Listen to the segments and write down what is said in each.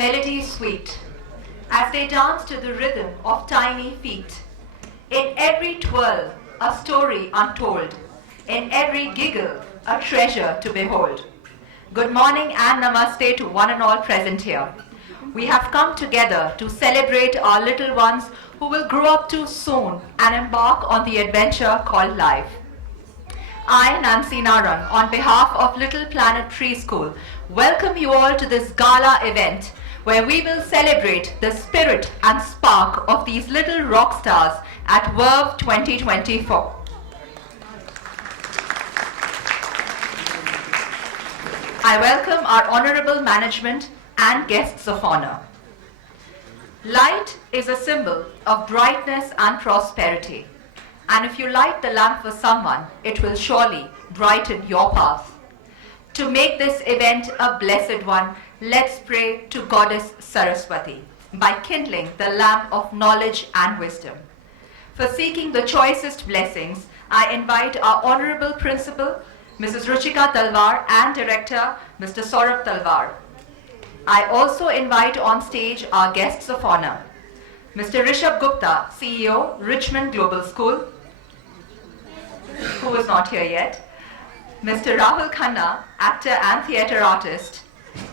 melody sweet, as they dance to the rhythm of tiny feet. In every twirl, a story untold. In every giggle, a treasure to behold. Good morning and namaste to one and all present here. We have come together to celebrate our little ones who will grow up too soon and embark on the adventure called life. I, Nancy Naran, on behalf of Little Planet Preschool, welcome you all to this gala event where we will celebrate the spirit and spark of these little rock stars at Verve 2024. I welcome our honorable management and guests of honor. Light is a symbol of brightness and prosperity. And if you light the lamp for someone, it will surely brighten your path. To make this event a blessed one, let's pray to Goddess Saraswati by kindling the lamp of knowledge and wisdom. For seeking the choicest blessings, I invite our Honorable Principal, Mrs. Ruchika Talwar, and Director, Mr. Saurabh Talwar. I also invite on stage our guests of honor, Mr. Rishabh Gupta, CEO, Richmond Global School, who is not here yet, Mr. Rahul Khanna, actor and theatre artist,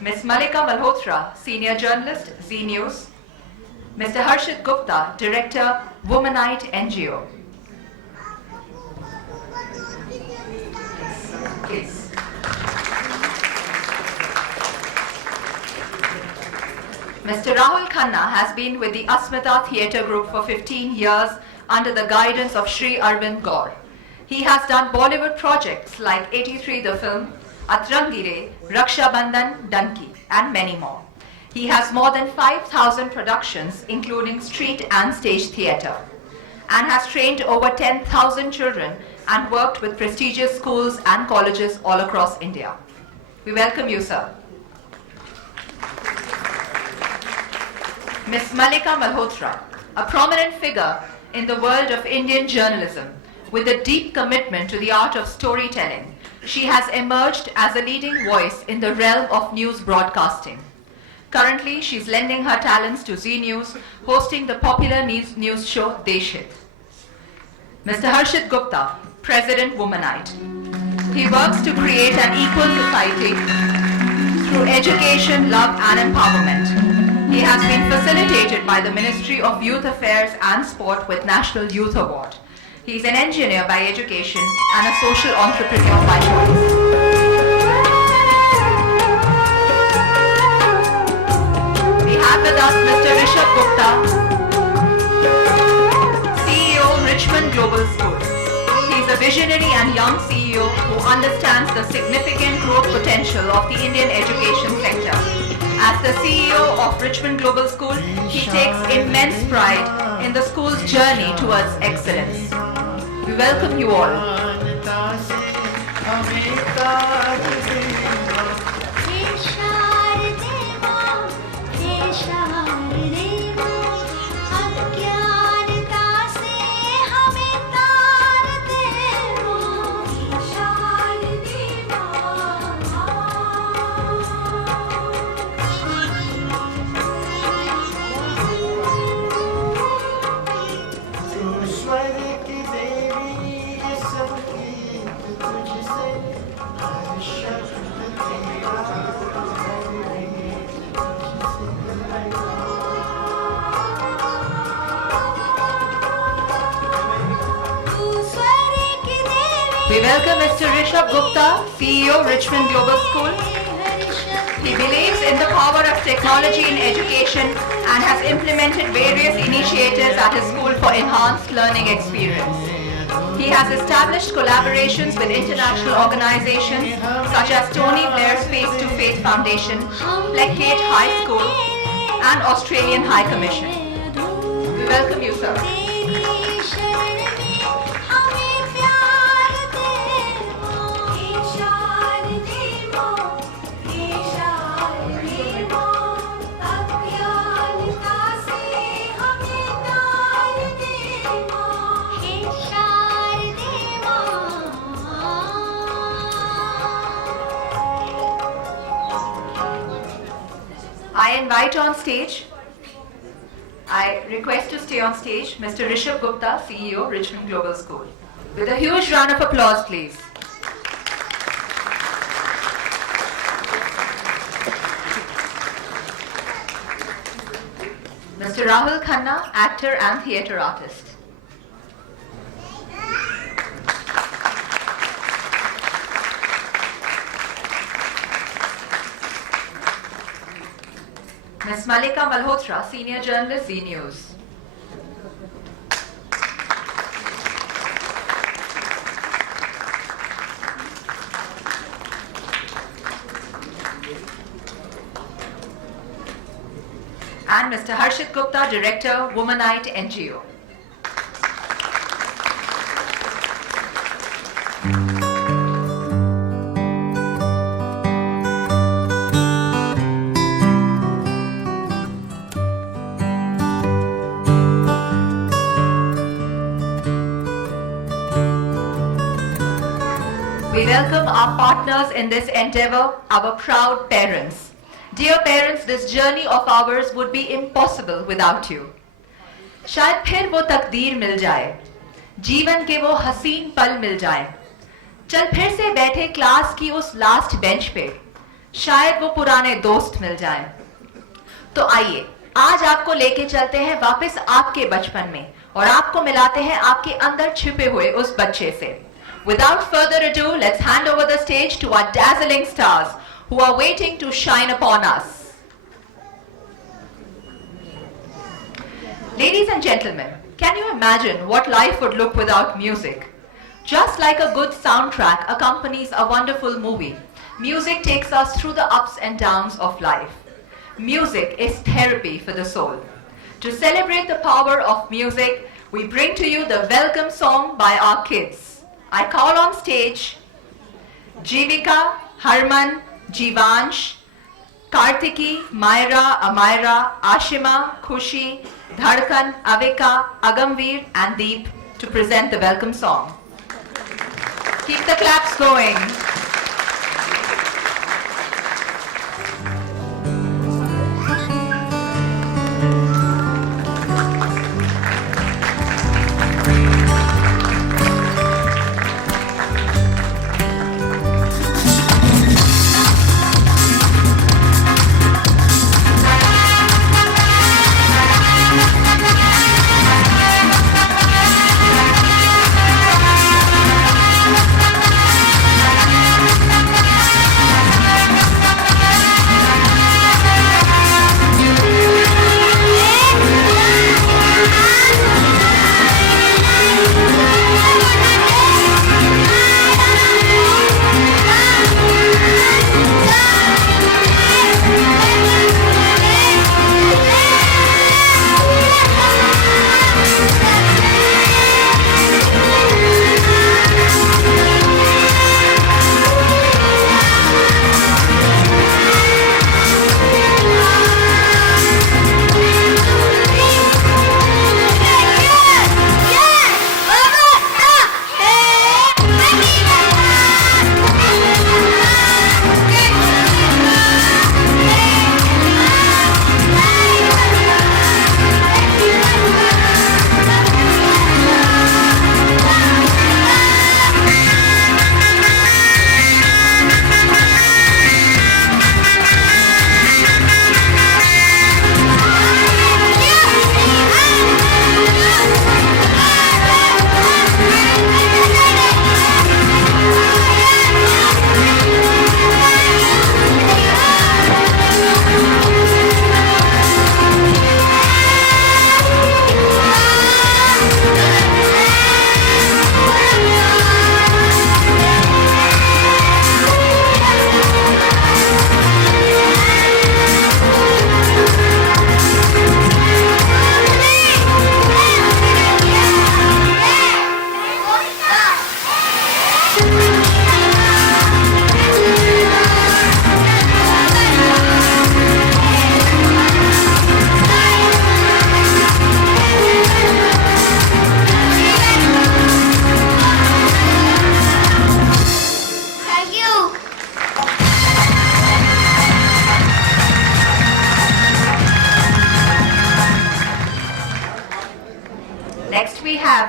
Ms. Malika Malhotra, senior journalist, Zee News, Mr. Harshit Gupta, director, Womanite NGO. Please. Mr. Rahul Khanna has been with the Asmita Theatre Group for 15 years under the guidance of Sri Arvind Gaur. He has done Bollywood projects like 83 the film, Atrangire, Raksha Bandhan, Danki, and many more. He has more than 5,000 productions, including street and stage theatre, and has trained over 10,000 children and worked with prestigious schools and colleges all across India. We welcome you, sir. Ms. Malika Malhotra, a prominent figure in the world of Indian journalism, with a deep commitment to the art of storytelling, she has emerged as a leading voice in the realm of news broadcasting. Currently, she's lending her talents to Zee News, hosting the popular news show Deshhit. Mr. Harshit Gupta, President Womanite. He works to create an equal society through education, love, and empowerment. He has been facilitated by the Ministry of Youth Affairs and Sport with National Youth Award. He is an engineer by education and a social entrepreneur by choice. We have with us Mr. Rishabh Gupta, CEO, Richmond Global School. He is a visionary and young CEO who understands the significant growth potential of the Indian education sector. As the CEO of Richmond Global School, he takes immense pride in the school's journey towards excellence. We welcome you all. We welcome Mr. Rishabh Gupta, CEO, Richmond Global School. He believes in the power of technology in education and has implemented various initiatives at his school for enhanced learning experience. He has established collaborations with international organizations such as Tony Blair's Face to Faith Foundation, Blackgate High School, and Australian High Commission. We welcome you, sir. I invite on stage, I request to stay on stage Mr. Rishabh Gupta, CEO, Richmond Global School. With a huge round of applause, please. Mr. Rahul Khanna, actor and theatre artist. Ms. Malika Malhotra, senior journalist, Zee News. And Mr. Harshit Gupta, director, Womanite NGO. We welcome our partners in this endeavor, our proud parents. Dear parents, this journey of ours would be impossible without you. शायद फिर वो तकदीर मिल जाए, जीवन के वो हसीन पल मिल जाए, चल फिर से बैठे क्लास की उस लास्ट बेंच पे, शायद वो पुराने दोस्त मिल जाएं। तो आइए, आज आपको लेके चलते हैं वापस आपके बचपन में और आपको मिलाते हैं आपके अंदर छिपे हुए उस बच्चे से। Without further ado, let's hand over the stage to our dazzling stars who are waiting to shine upon us. Ladies and gentlemen, can you imagine what life would look without music? Just like a good soundtrack accompanies a wonderful movie, music takes us through the ups and downs of life. Music is therapy for the soul. To celebrate the power of music, we bring to you the welcome song by our kids. I call on stage Jivika, Harman, Jivansh, Kartiki, Myra, Amira, Ashima, Khushi, Dhadkan, Avika, Agamveer and Deep to present the welcome song. Keep the claps going.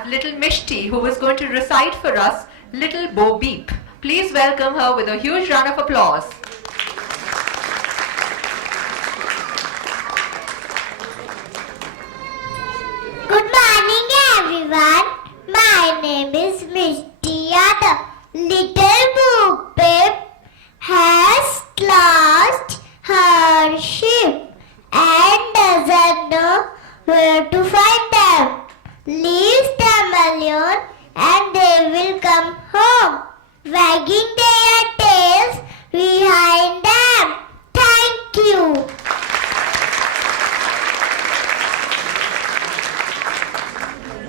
little Mishti, who is going to recite for us Little Bo Beep. Please welcome her with a huge round of applause. Good morning, everyone. My name is Mishti Yadav. Little Bo Beep has lost her sheep and doesn't know where to find them. Leaves them alone and they will come home, wagging their tails behind them. Thank you.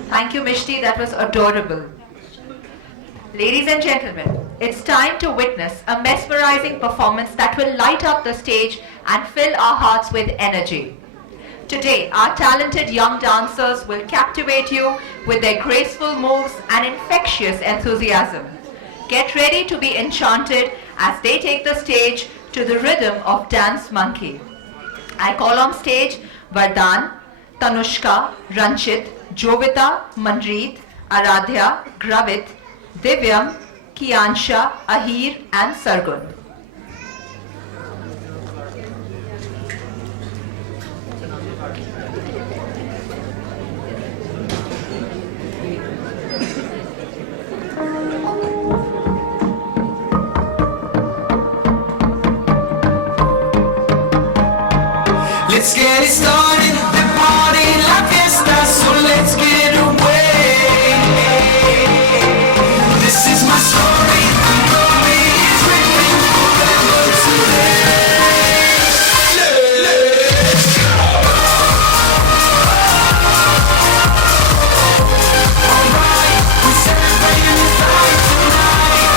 Thank you, Mishti. That was adorable. Ladies and gentlemen, it's time to witness a mesmerizing performance that will light up the stage and fill our hearts with energy. Today, our talented young dancers will captivate you with their graceful moves and infectious enthusiasm. Get ready to be enchanted as they take the stage to the rhythm of Dance Monkey. I call on stage Vardhan, Tanushka, Ranchit, Jovita, Manjeet, Aradhya, Gravit, Divyam, Kiansha, Ahir and Sargun. Let's get it started, the party la fiesta, so let's get away. This is my story, the glory is written forever today. Let's go. Alright, we're celebrating this life tonight.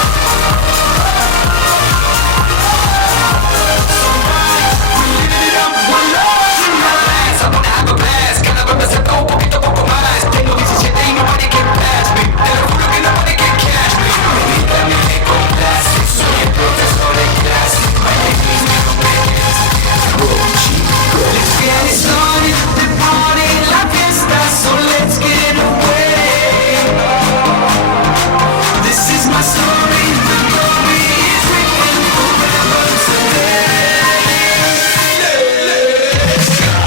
We're living it up, one love tonight. I'm gonna have a blast, gonna represent un poquito, poco más. Tengo 17 y nobody can pass me. Te lo juro que nobody can catch me. Mi también con clase, soy el profesor de clase. My name is Nico Perez. Let's get it started, the party, la fiesta, so let's get away. This is my story, the glory is written forever today. Let's go.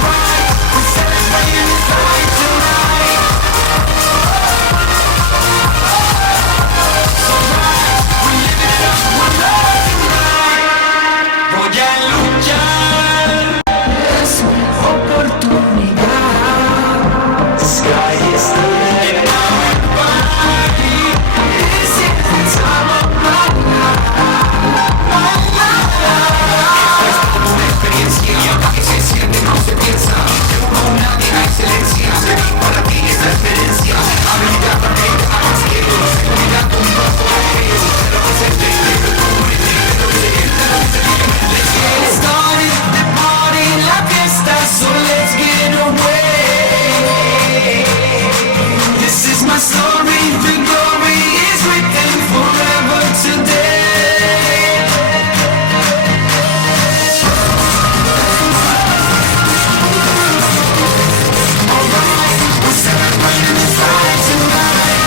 Alright, we're celebrating this life tonight. Alright, we're living it up, one love tonight. Voy a luchar, es mi oportunidad. Sky is the limit. Now everybody, this is the time of my life. Esta es una experiencia que se siente, no se piensa. Con una excelencia, para ti esta experiencia. Habilidad para cielo, seguridad con poco de peso. Pero presente, let's get it started, the party, la fiesta, so let's get away. This is my story, the glory is written forever today. Alright, we're celebrating this life tonight.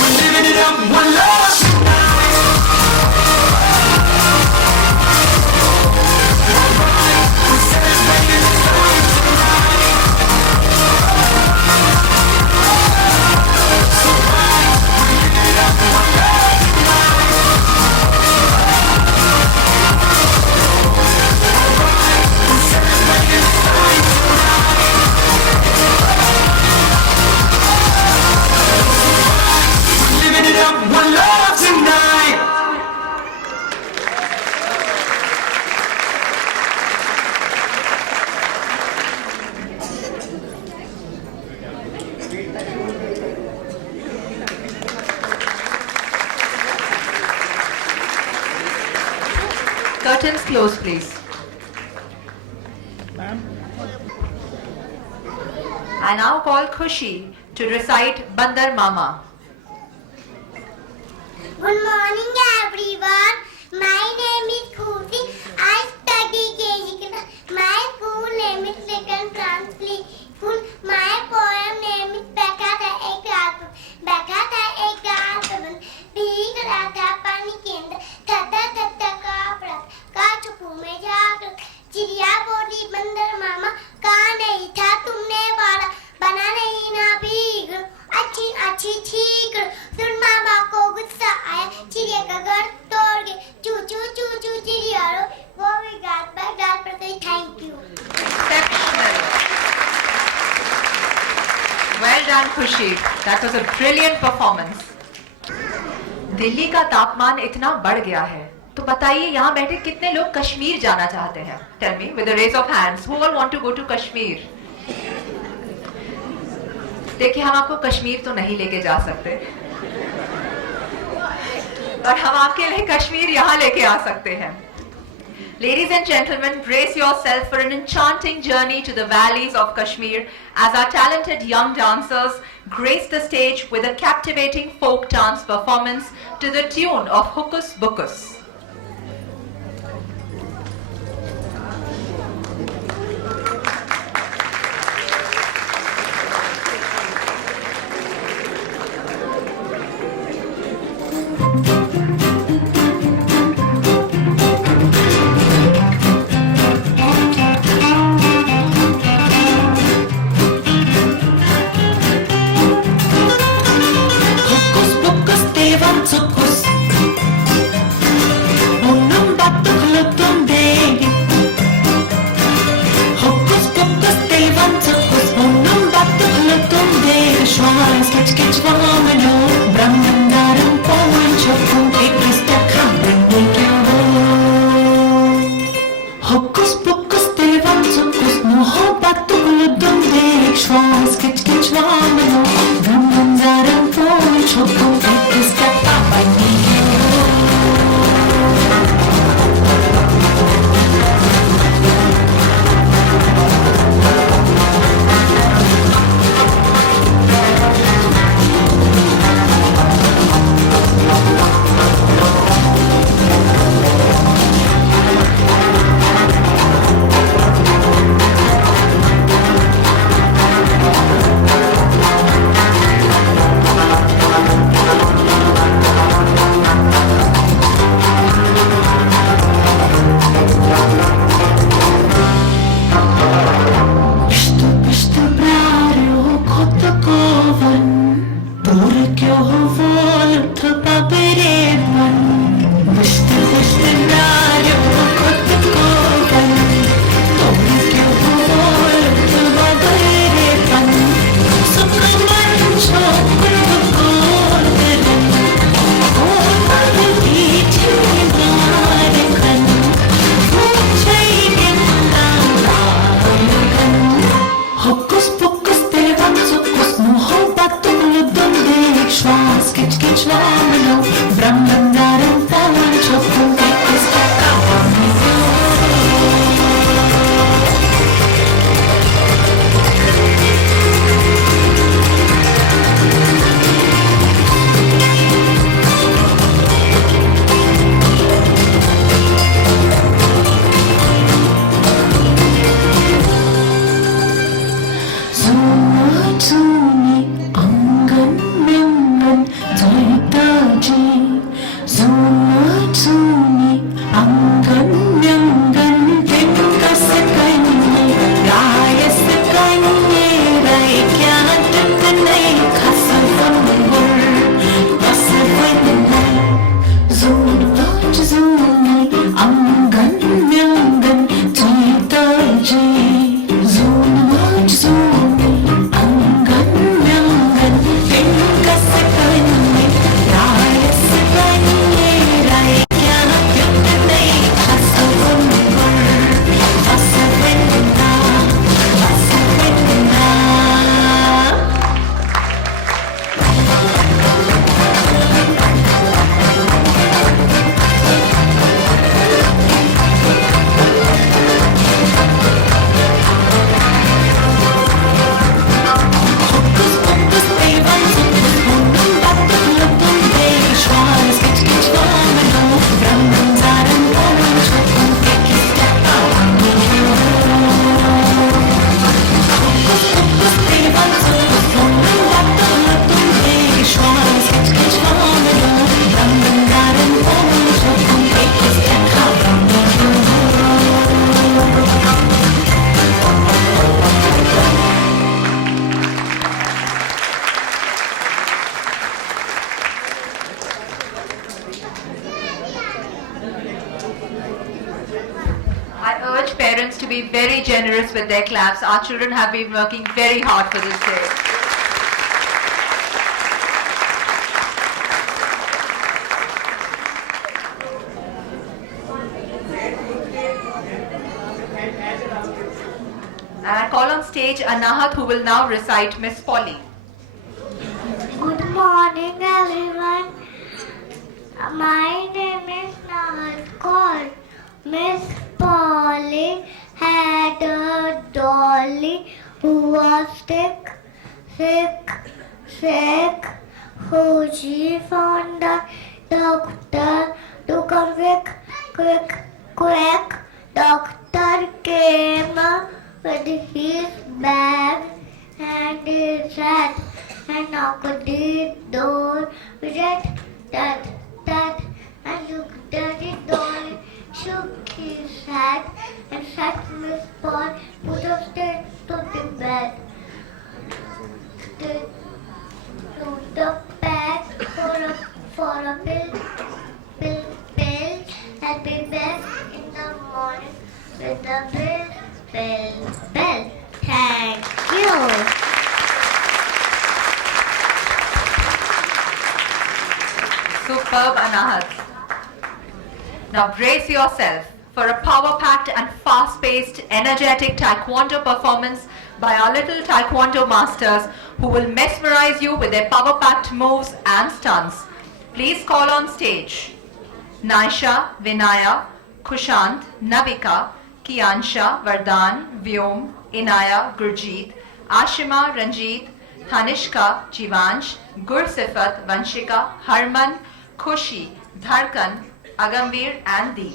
We're living it up, one love tonight. Alright, we're celebrating this life tonight. So right, we're living it up, one love tonight. Alright, we're celebrating this life tonight. We're living it up, one love tonight. Curtains closed, please. I now call Khushi to recite Bandar Mama. Good morning, everyone. My name is name is Regan Fransley. My poem name is बैठा था एक रात बन भीग रहा था पानी के अंदर थता का चुपू में जाकर चिड़िया बोली बंदर मामा कहाँ नहीं था तुमने वाला बना नहीं ना भीग अच्छी ठीक फिर मामा को गुस्सा आया चिड़िया का घर तोड़ के चू चू चिड़िया रो वो भी गात पर गई thank you Exceptional. Well done, Khushi. That was a brilliant performance. Delhi का तापमान इतना बढ़ गया है तो बताइए यहाँ बैठे कितने लोग कश्मीर जाना चाहते हैं? Tell me with a raise of hands. Who all want to go to Kashmir? देखिए हम आपको कश्मीर तो नहीं लेके जा सकते और हम आपके लिए कश्मीर यहाँ लेके आ सकते हैं. Ladies and gentlemen, brace yourself for an enchanting journey to the valleys of Kashmir as our talented young dancers grace the stage with a captivating folk dance performance to the tune of Hocus Pocus. be very generous with their claps. Our children have been working very hard for this day. And I call on stage Anahat, who will now recite Miss Polly. Good morning, everyone. My name is Nahat Kaur. Miss Polly had a dolly who was sick. Who she found a doctor to come quick. Doctor came with his bag and his hat and knocked the door. That and looked at the door, shook his hat and sat Miss Paul, put upstairs to the bed. To the bag for a bill and be back in the morning with the bell. Thank you. Superb, Anahat. Now brace yourself for a power-packed and fast-paced, energetic taekwondo performance by our little taekwondo masters who will mesmerize you with their power-packed moves and stunts. Please call on stage Naisha, Vinaya, Kushant, Navika, Kiansha, Vardhan, Vyom, Inaya, Gurjeet, Ashima, Ranjit, Tanishka, Jivansh, Gursifat, Vanshika, Harman, Khushi, Dharkan, Agamveer and Deep.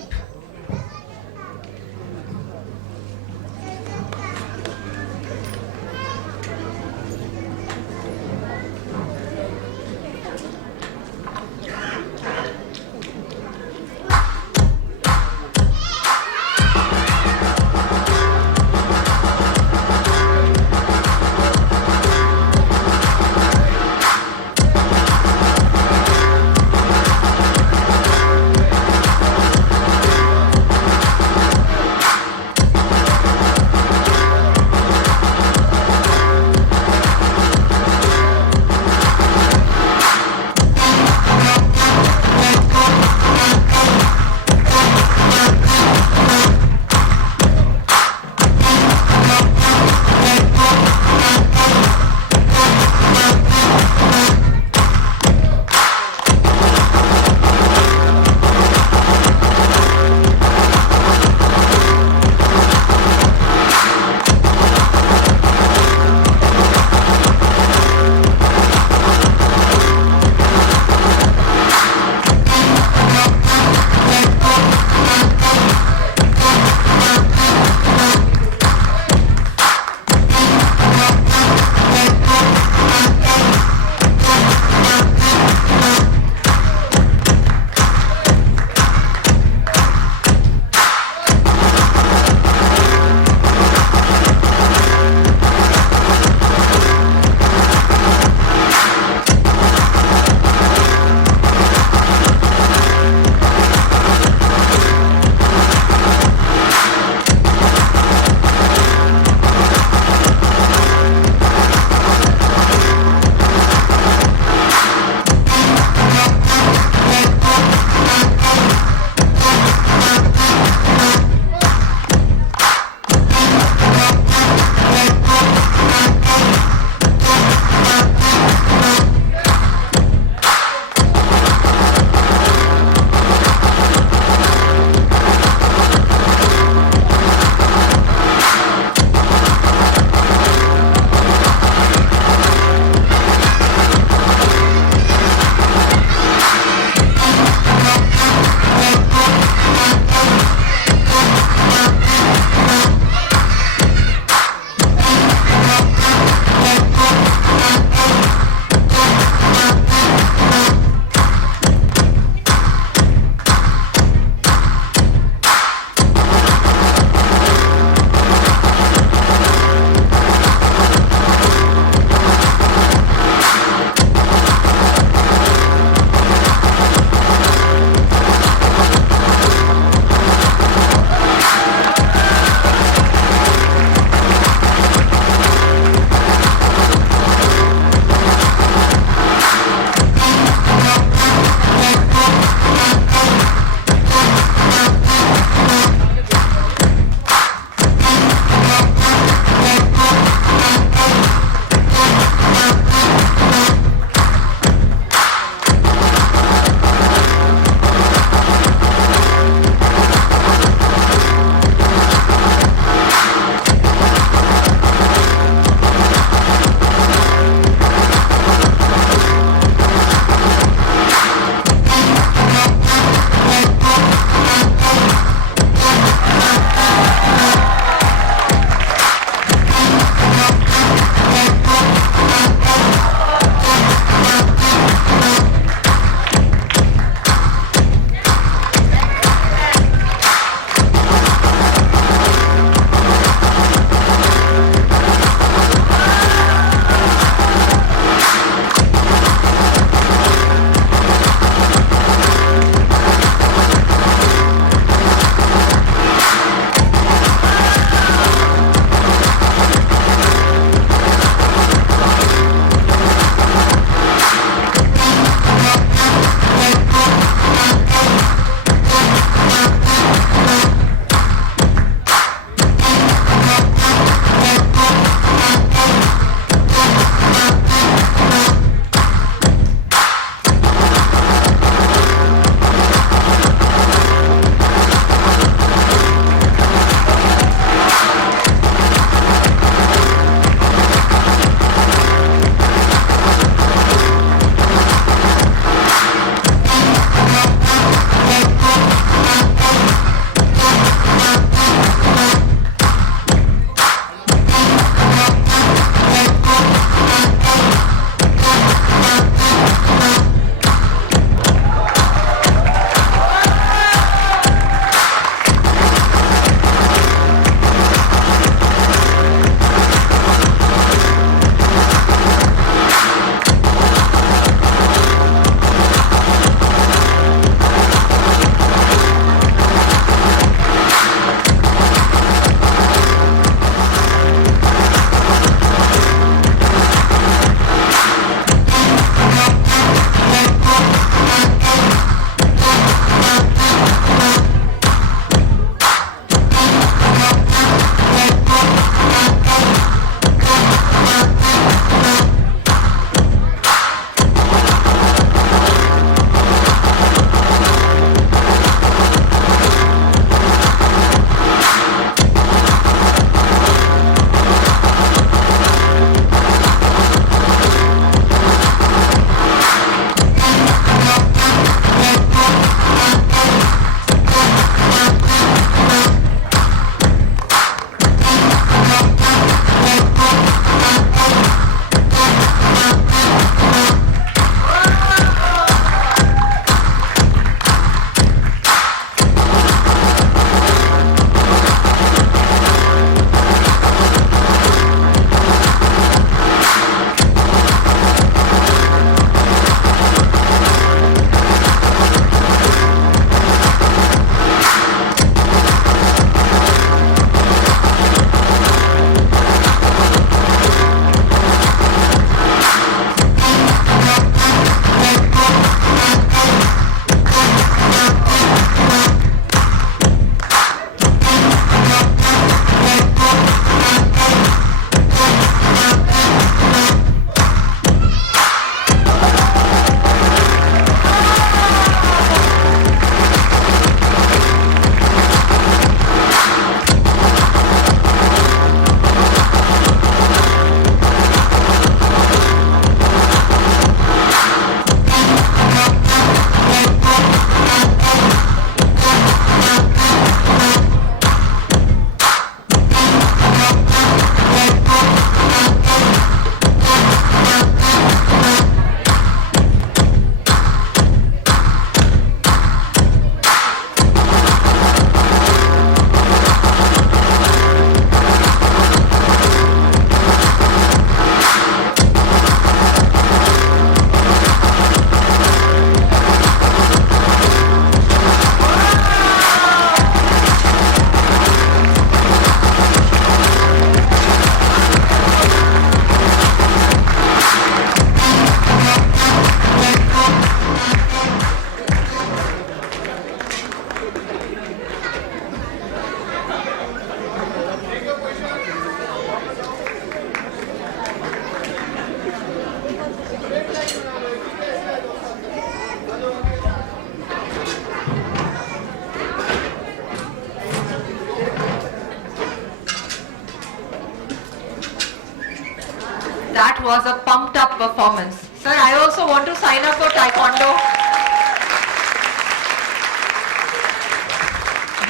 was a pumped up performance. Sir, I also want to sign up for Taekwondo.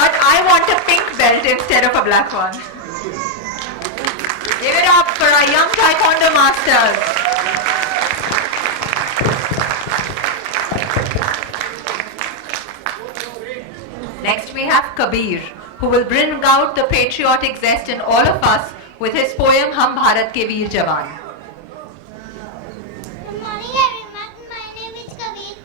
But I want a pink belt instead of a black one. Give it up for our young Taekwondo masters. Next we have Kabir, who will bring out the patriotic zest in all of us with his poem Hum Bharat Ke Veer Jawan. Good morning everyone, my name is Kabir.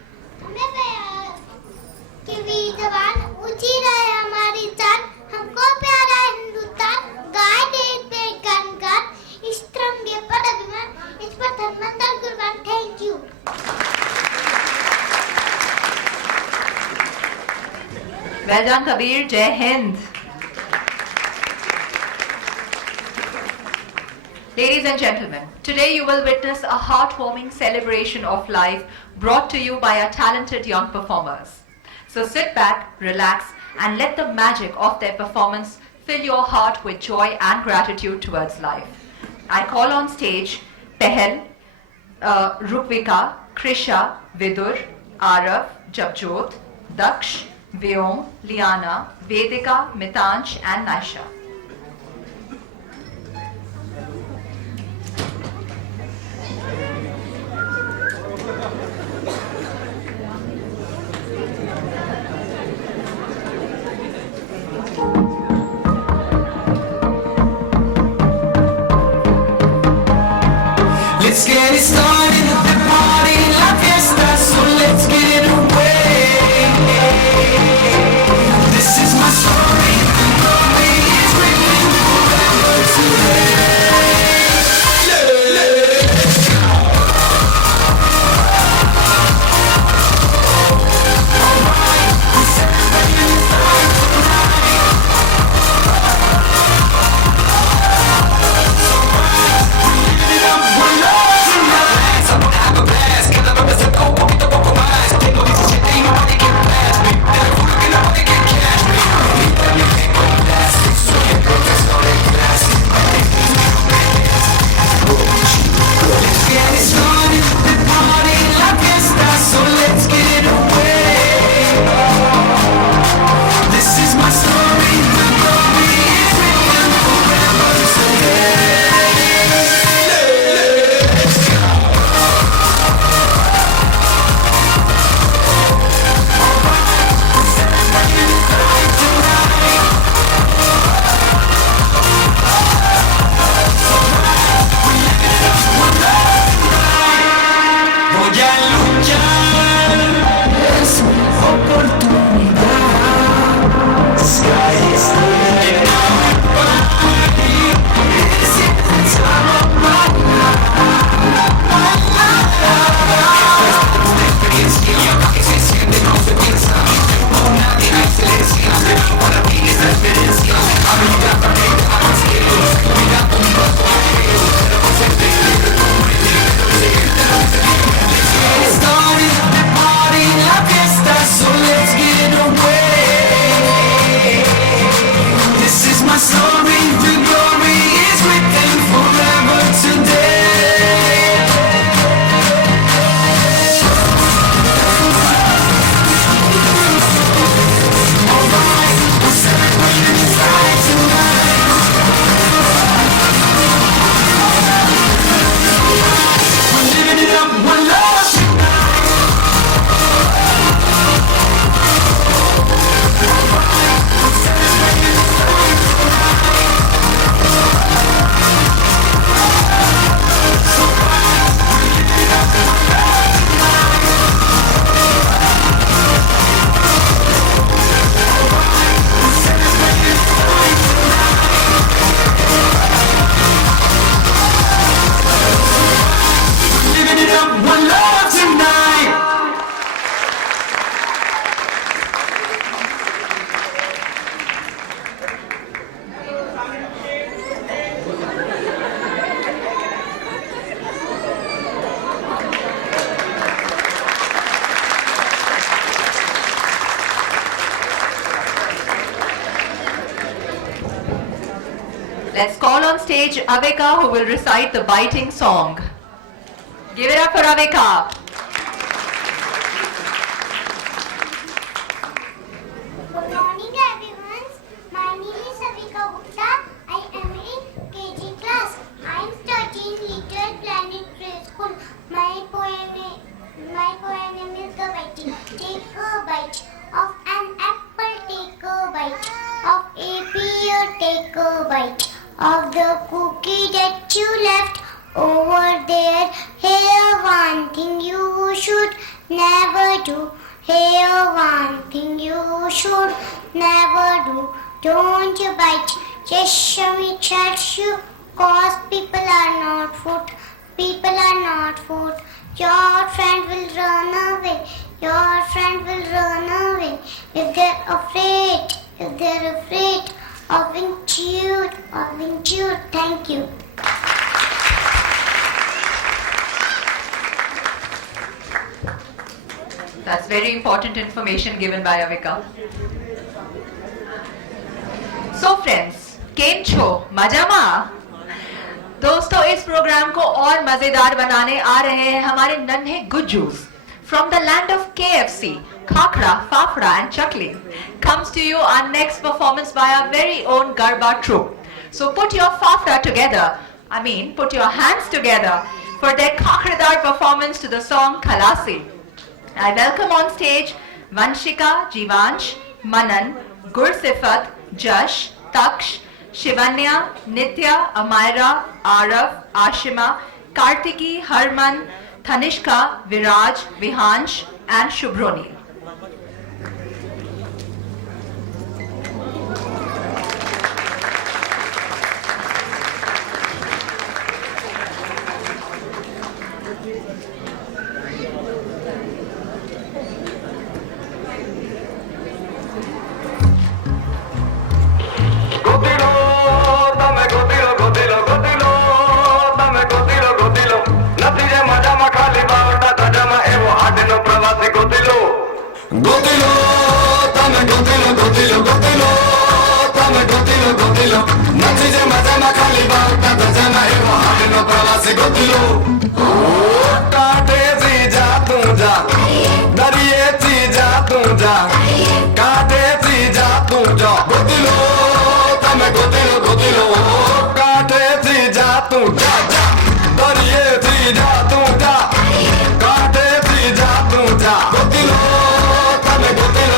कि वीर जवान ऊंची रहे हमारी जान, हमको प्यारा हिंदुस्तान, गाए देश पे गान गान, इस तिरंगे पर अभिमान, इस पर धर्मेंद्र कुर्बान. Thank you. Well done, Kabir. Jai Hind. Ladies and gentlemen, today you will witness a heartwarming celebration of life brought to you by our talented young performers. So sit back, relax, and let the magic of their performance fill your heart with joy and gratitude towards life. I call on stage Pehel, Rukvika, Krisha, Vidur, Arav, Japjot, Daksh, Vyom, Liana, Vedika, Mitansh, and Naisha. Let's get it started, the party, la fiesta, so let's get it away. This is my story, the glory is written forever today. Let's go. Alright, we're celebrating life tonight. So right, we're living it up, we're love tonight. Someone have a blast, que la represento un poco más. Tengo 17 y nobody can pass me. Te lo juro que nobody can catch me. Y también tengo el plástico, soy el profesor de clase. Let's get it started, the party, la fiesta, so let's get it away. This is my story, the glory is written forever today. Let's go. Alright, we're celebrating life tonight. So right, we're living it up, we're love tonight. Voy a luchar, es mi oportunidad. Sky is the limit. This is the time of my life. Experiencia, que se siente como se piensa. No nadie hay silencio, para mí es la experiencia. Habilidad para mí, a los cielos, seguridad con un paso a ello. Pero con certeza, como el dinero, let's get it started, the party, la fiesta, so let's get away. This is my story, the glory is written forever today. Alright, we're celebrating life tonight. We're living it up, we're love tonight. Alright, we're celebrating life tonight. So right, we're living it up, we're love tonight. Alright, we're celebrating life tonight. We're living it up, we're love tonight. Let's call on stage Avika, who will recite the biting song. Give it up for Avika. Good morning, everyone. My name is Avika Gupta. I am in KG class. I am studying Little Planet Preschool. My poem name is Gavaiti. Take a bite of an apple. Take a bite of a pear. Take a bite of the cookie that you left over there. Here, one thing you should never do. Here, one thing you should never do. Don't you bite sesame cashew, cause people are not food. People are not food. Your friend will run away. Your friend will run away if they're afraid. If they're afraid of being chewed. Thank you. That's very important information given by Avika. So friends, केम छो मजामा? दोस्तों इस programme को और मजेदार बनाने आ रहे हैं हमारे नन्हे गुज्जूस from the land of KFC, Khakra, Fafra and Chakli. Comes to you our next performance by our very own Garba troupe. So put your Fafra together, put your hands together for their Khakradar performance to the song Khalasi. I welcome on stage Vanshika, Jivansh, Manan, Gursifat, Jash, Taksh, Shivanya, Nitya, Amaira, Arav, Ashima, Kartiki, Harman, Tanishka, Viraj, Vihansh and Shubhroni. काटे सी जा तू जा दरिए सी जा तू जा काटे सी जा तू जा गोदिलो तमे गोदिलो काटे सी जा तू जा जा दरिए सी जा तू जा काटे सी जा तू जा गोदिलो तमे गोदिलो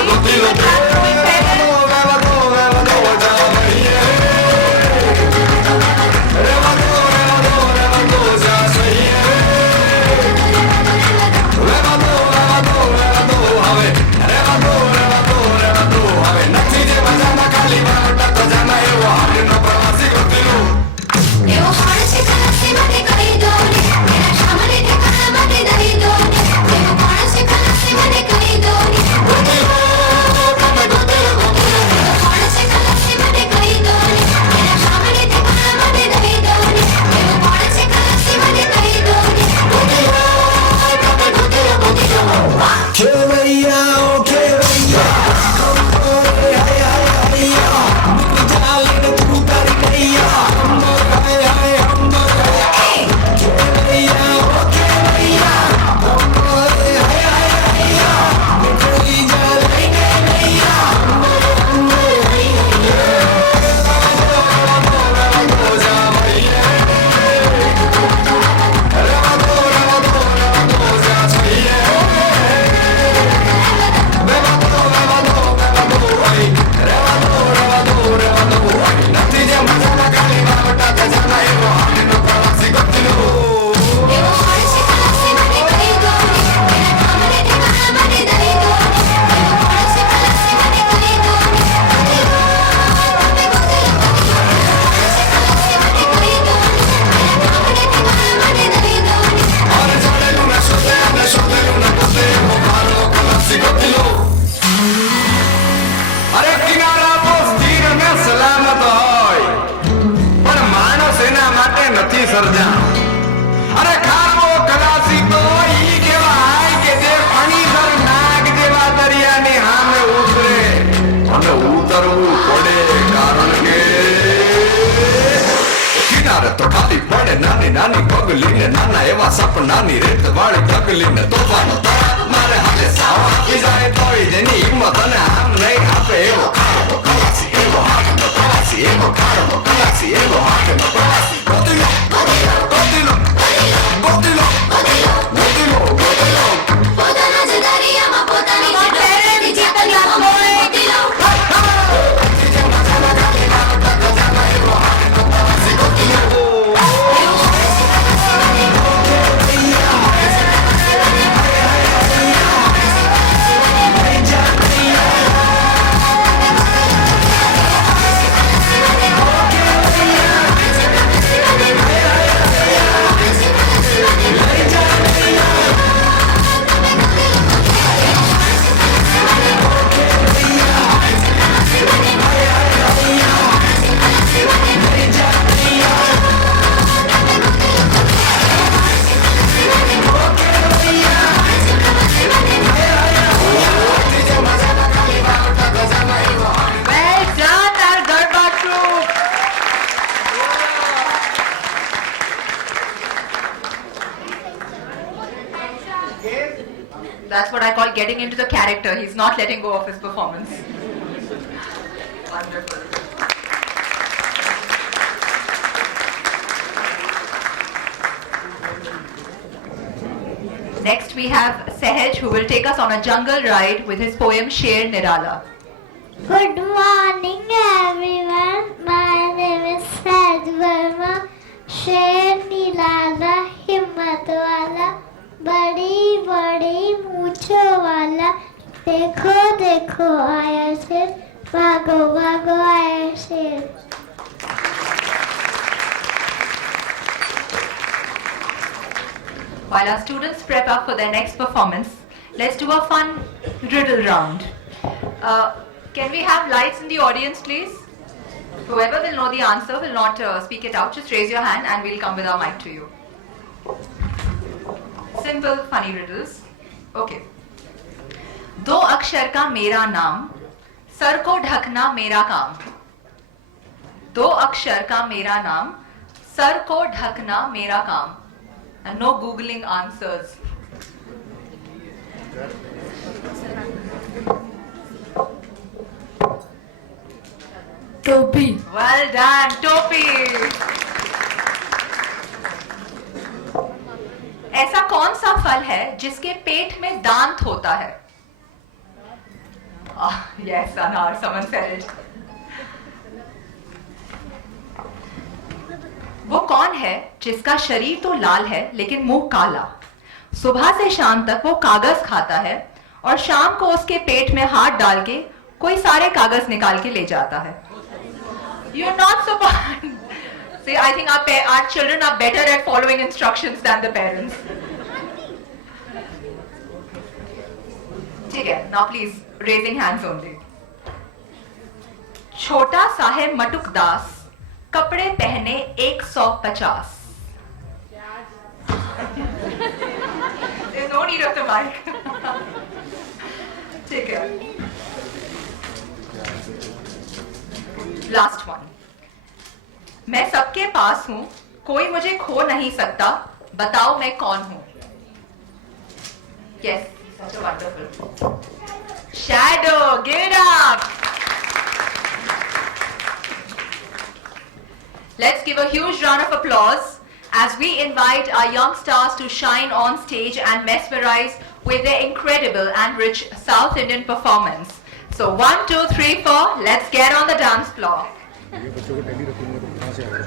મારે નાની નાની પગલીને નાના એવા સપનાની રેત વાળી તકલીને તોફાનો તરાપ મારે હાલે સાવ આપી જાય તોય જેની હિંમત અને આમ નહીં આપે એવો ખાડો ખલાસી એવો હાથનો ખલાસી એવો ખાડો ખલાસી એવો હાથનો ખલાસી ગોતીલો ગોતીલો ગોતીલો ગોતીલો ગોતીલો ગોતીલો પોતાના જ દરિયામાં પોતાની જ ડોકરી જીતની મોતી લો That's what I call getting into the character. He's not letting go of his performance. Wonderful. Next we have Sehaj, who will take us on a jungle ride with his poem Sher Nirala. Good morning everyone. My name is Sahaj Verma. Sher Nirala हिम्मत वाला बड़ी बड़ी मूंछों वाला देखो देखो आया शेर भागो भागो आया शेर While our students prep up for their next performance, let's do a fun riddle round. Can we have lights in the audience, please? Whoever will know the answer will not speak it out. Just raise your hand and we'll come with our mic to you. Simple, funny riddles. Okay. दो अक्षर का मेरा नाम, sir को ढकना मेरा काम. दो अक्षर का मेरा नाम, सर को ढकना मेरा काम. And no googling answers. टोपी. Well done, टोपी. ऐसा कौन सा फल है जिसके पेट में दांत होता है? Yes, अनार, someone said it. वो कौन है जिसका शरीर तो लाल है लेकिन मुंह काला? सुबह से शाम तक वो कागज खाता है और शाम को उसके पेट में हाथ डाल के कोई सारे कागज निकाल के ले जाता है. You're not so bad. See, I think our children are better at following instructions than the parents. ठीक है, now please raising hands only. छोटा साहेब मटुक दास, कपड़े पहने 150. There's no need of the mic. ठीक है. Last one. मैं सबके पास हूं, कोई मुझे खो नहीं सकता, बताओ मैं कौन हूं? Yes, such a wonderful. Shadow, give it up. Let's give a huge round of applause as we invite our young stars to shine on stage and mesmerize with their incredible and rich South Indian performance. So 1, 2, 3, 4, let's get on the dance floor. ये बच्चों को tele रखूंगा तो कहाँ से आएगा?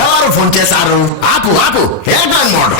ఎవరు phone చేశారు? ఆపు ఆపు, ఏటన్నమాట?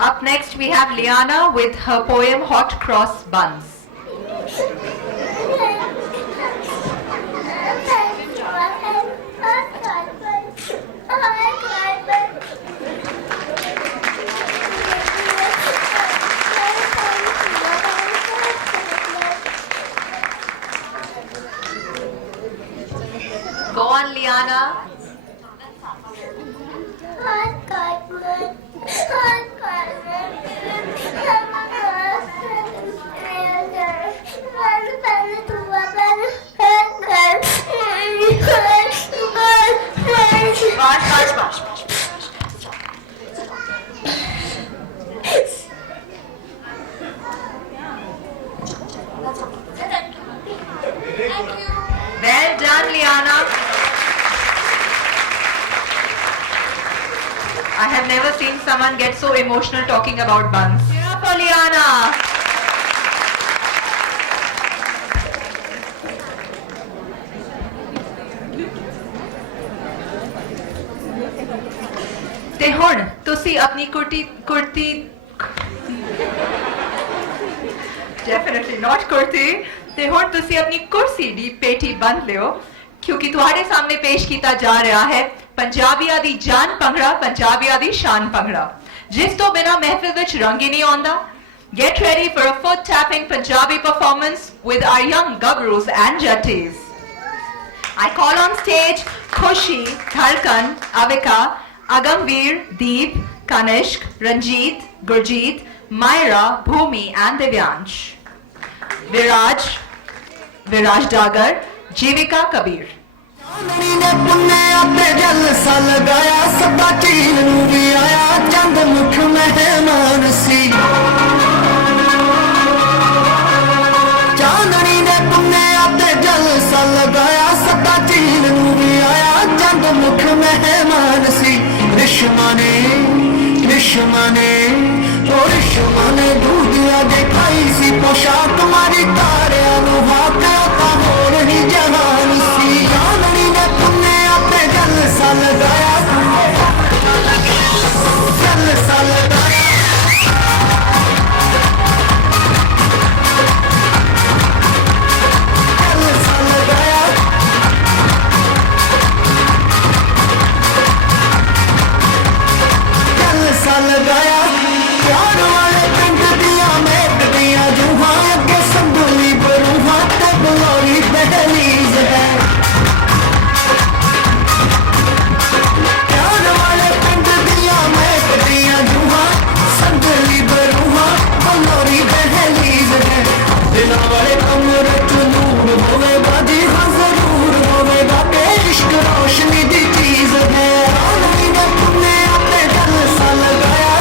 Up next, we have Liana with her poem Hot Cross Buns. Go on, Liana. Bash, bash, bash. Well done, Liana. I have never seen someone get so emotional talking about buns. Yeah, for Liana. ਤੇ ਹੁਣ ਤੁਸੀਂ ਆਪਣੀ kurti definitely ਨਾਟ ਕੁਰਤੀ ਤੇ ਹੁਣ ਤੁਸੀਂ ਆਪਣੀ ਕੁਰਸੀ ਦੀ ਪੇਟੀ ਬੰਦ ਲਿਓ ਕਿਉਂਕਿ ਤੁਹਾਡੇ ਸਾਹਮਣੇ ਪੇਸ਼ ਕੀਤਾ ਜਾ ਰਿਹਾ ਹੈ ਪੰਜਾਬੀਆਂ ਦੀ ਜਾਨ ਭੰਗੜਾ ਪੰਜਾਬੀਆਂ ਦੀ ਸ਼ਾਨ ਭੰਗੜਾ ਜਿਸ ਤੋਂ ਬਿਨਾ ਮਹਿਫਿਲ ਵਿੱਚ ਰੰਗ ਹੀ ਨਹੀਂ ਆਉਂਦਾ Get ready for a foot tapping Punjabi performance with our young gabroos and jattis. I call on stage Khushi, Dharkan, Avika, Agamveer, Deep, Kanishk, Ranjit, Gurjeet, Myra, Bhumi and Divyansh. Viraj Dagar, Jivika Kabir. ਚਾਂਦਨੀ ਨੇ ਪੁੰਨਿਆ ਤੇ ਜਲਸਾ ਲਗਾਇਆ ਸਦਾ ਝੀਲ ਨੂੰ ਵੀ ਆਇਆ ਚੰਦ ਮੁਖ ਮਹਿਮਾਨ ਸੀ ਚਾਂਦਨੀ ਨੇ ਪੁੰਨਿਆ ਤੇ ਜਲਸਾ ਲਗਾਇਆ ਸਦਾ ਝੀਲ ਨੂੰ ਵੀ ਆਇਆ ਚੰਦ ਮੁਖ ਮਹਿਮਾਨ ਸੀ ਰਿਸ਼ਮਾ ਨੇ ਦੂਜਿਆਂ ਦੇ ਖਾਈ ਸੀ ਪੋਸ਼ਾਕ ਮਾਰੀ ਤਾਰਿਆਂ ਨੂੰ ਵਾਕਿਆ ਤਾਂ ਹੋਰ ਹੀ ਜਹਾਨ ਸੀ ਚਾਂਦਨੀ ਨੇ ਪੁੰਨਿਆ ਤੇ ਜਲਸਾ ਲਗਾਇਆ ਜਲਸਾ ਲਗਾਇਆ ਜਲਸਾ ਲਗਾਇਆ ਜਲਸਾ ਲਗਾਇਆ प्यार वाले पिंड दिया मेट दिया जूहा अगे संदूली बरूहा ते बुलौरी दहलीज है प्यार वाले पिंड दिया मेट दिया जूहा संदूली बरूहा बुलौरी दहलीज है दिल वाले कमरे च नूर होवेगा जी हाँ जरूर होवेगा के इश्क रोशनी दी चीज है रानी ने पुन्ने अपने जलसा लगाया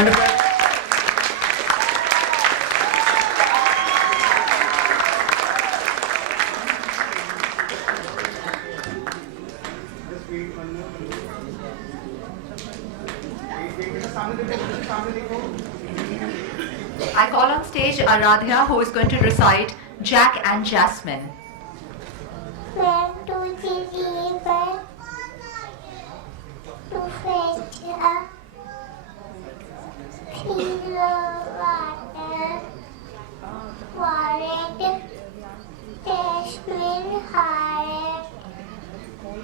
round of applause. I call on stage Aradhya, who is going to recite Jack and Jasmine. Went to the river to fetch a fill of water. Worried Jasmine hired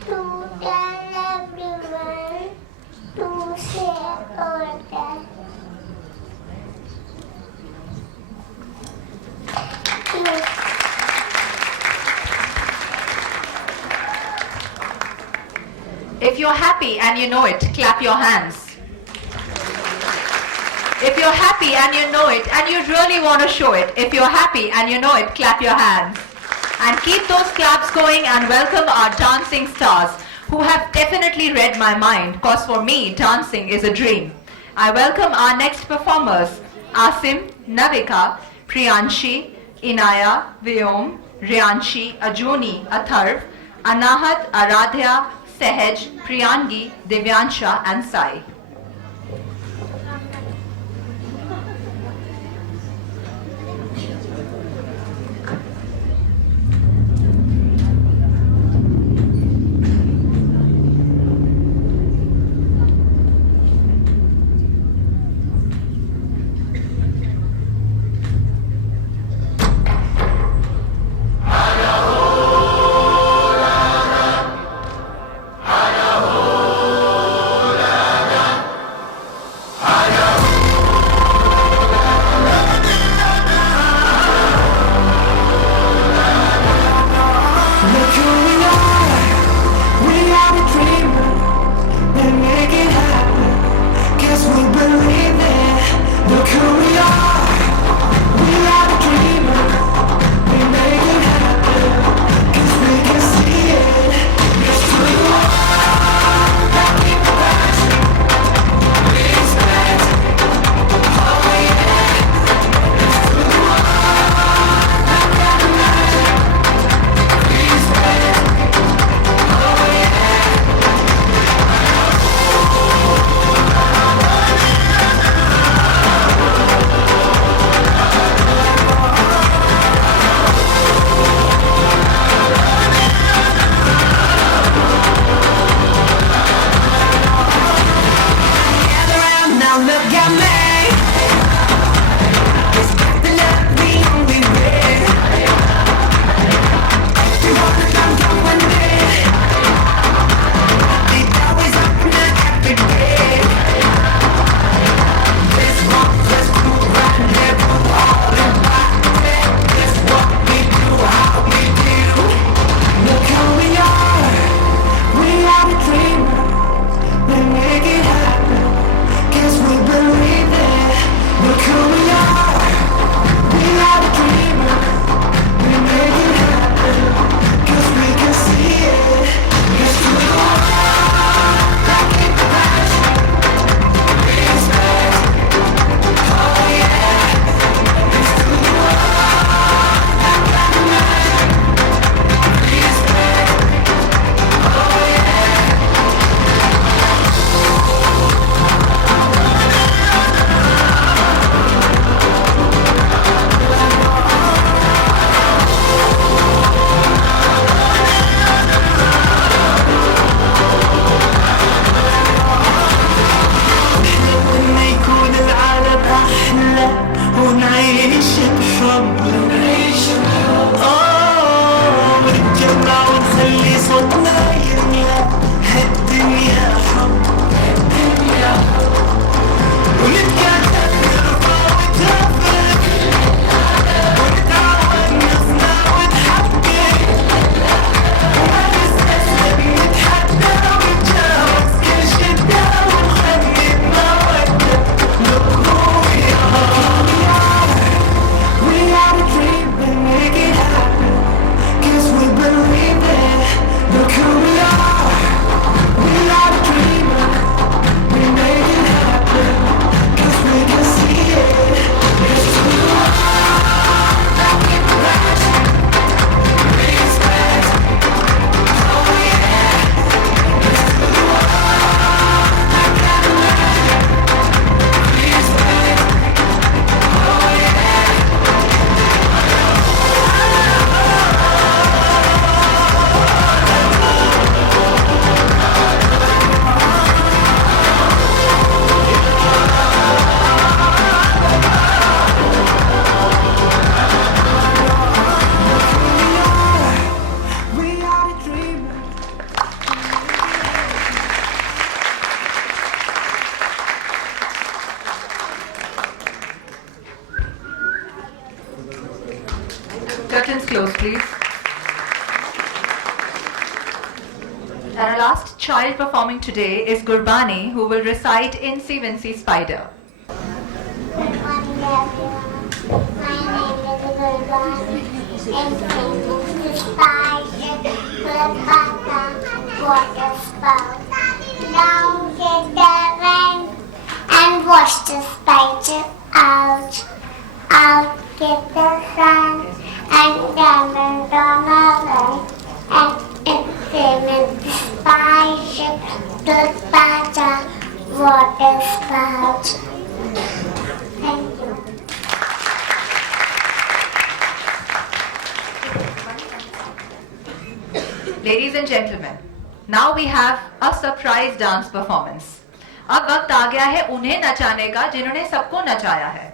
to tell everyone to say order. If you're happy and you know it, clap your hands. If you're happy and you know it and you really want to show it, if you're happy and you know it, clap your hands. And keep those claps going and welcome our dancing stars who have definitely read my mind, because for me, dancing is a dream. I welcome our next performers, Asim, Navika, Priyanshi, Inaya, Vyom, Riyanshi, Ajuni, Atharv, Anahat, Aradhya, Sehaj, Priyangi, Divyansha and Sai. Make it happen, 'cause we believe it. Curtains close, please. And our last child performing today is Gurbani, who will recite Incy Wincy Spider. Good morning, everyone. My name is Gurbani. And this spider, good papa, water spout. Down get the rain and wash the spider out. Out get the sun and diamond on the light. And implement the spider, good papa, water spout. Thank you. Ladies and gentlemen, now we have a surprise dance performance. अब वक्त आ गया है उन्हें नचाने का जिन्होंने सबको नचाया है.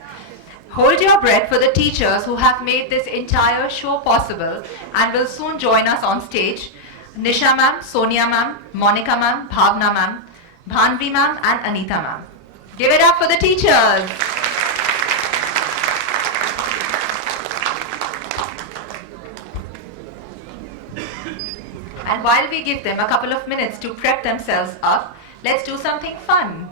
Hold your breath for the teachers who have made this entire show possible and will soon join us on stage. Nisha ma'am, Sonia ma'am, Monica ma'am, Bhavna ma'am, Bhanvi ma'am and Anita ma'am. Give it up for the teachers. And while we give them a couple of minutes to prep themselves up, let's do something fun.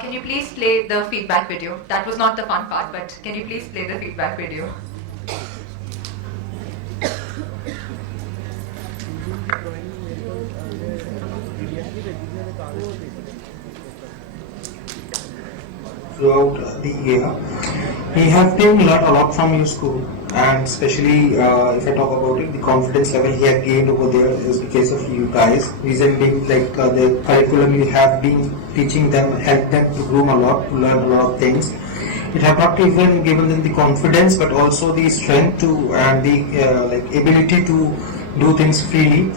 Can you please play the feedback video? That was not the fun part, but can you please play the feedback video? Throughout the year, he have been learned a lot from your school, and especially if I talk about it, the confidence level he had gained over there is because of you guys. Reason being, like the curriculum you have been teaching them helped them to groom a lot, to learn a lot of things. It have not even given them the confidence, but also the strength to and the ability to do things freely.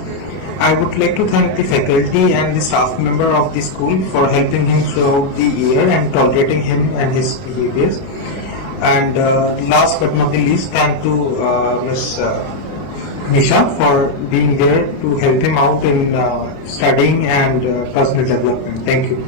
I would like to thank the faculty and the staff member of the school for helping him throughout the year and tolerating him and his behaviors. And last but not the least, thank to Ms. Nisha for being there to help him out in studying and personal development. Thank you.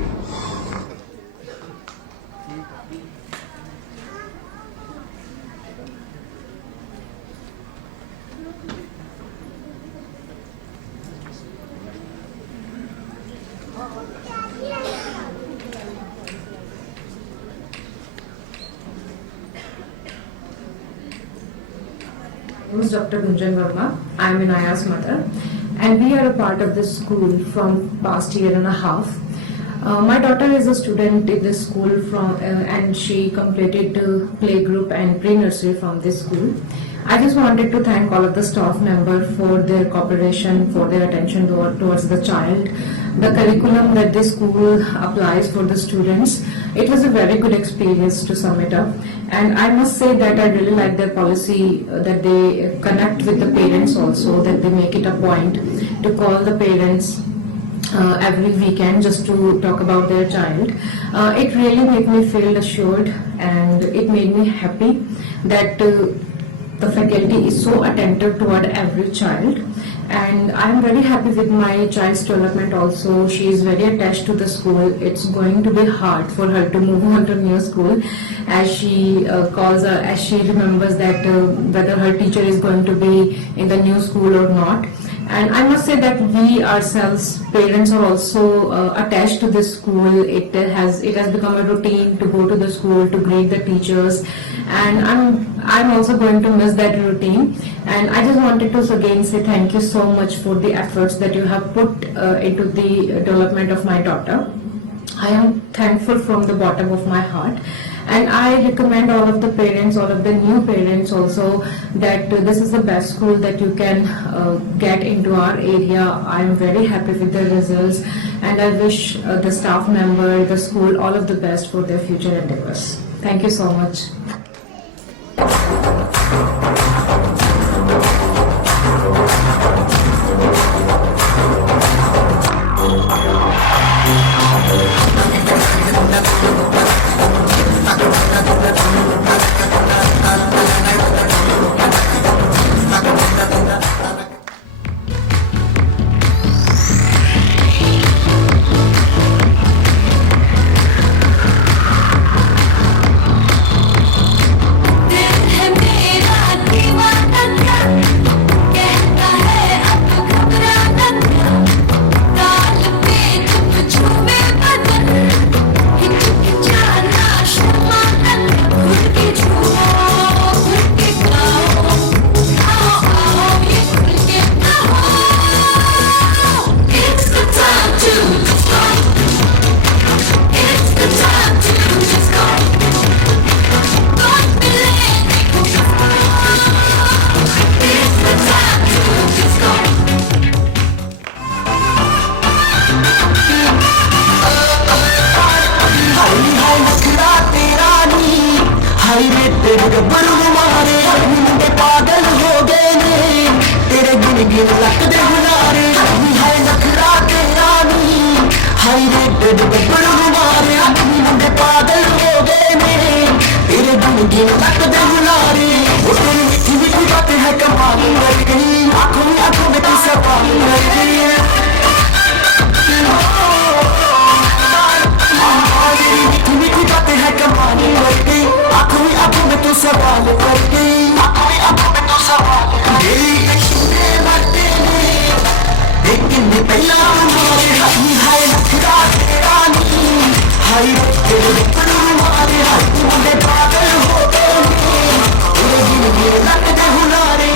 My name is Dr. Gunjan Verma. I am Inaya's mother, and we are a part of this school from past year and a half. My daughter is a student in this school and she completed playgroup and pre-nursery from this school. I just wanted to thank all of the staff members for their cooperation, for their attention towards the child. The curriculum that this school applies for the students, it was a very good experience to sum it up. And I must say that I really like their policy that they connect with the parents also, that they make it a point to call the parents every weekend just to talk about their child. It really made me feel assured, and it made me happy that the faculty is so attentive toward every child. And I am very happy with my child's development also. She is very attached to the school. It's going to be hard for her to move on to new school, as she as she remembers that whether her teacher is going to be in the new school or not. And I must say that we ourselves, parents, are also attached to this school. It has become a routine to go to the school to greet the teachers, and I'm also going to miss that routine. And I just wanted to again say thank you so much for the efforts that you have put into the development of my daughter. I am thankful from the bottom of my heart. And I recommend all of the parents, all of the new parents also, that this is the best school that you can get into our area. I am very happy with the results, and I wish the staff member, the school, all of the best for their future endeavors. Thank you so much. दिल है मेरा रंगीन लगते हुलारी, वो तेरी मीठी मीठी बातें है कमाल कर गई, आंखों में तू सवाल कर गई है। तेरी मीठी मीठी बातें है कमाल कर गई, आंखों में तू सवाल कर गई, आंखों में तू सवाल कर गई। लेकिन पहला हमारे हाय लखदा तेरा नी, हाय तेरे हमारे हाथ मुझे पागल हो गए, ये लगते हुलारे।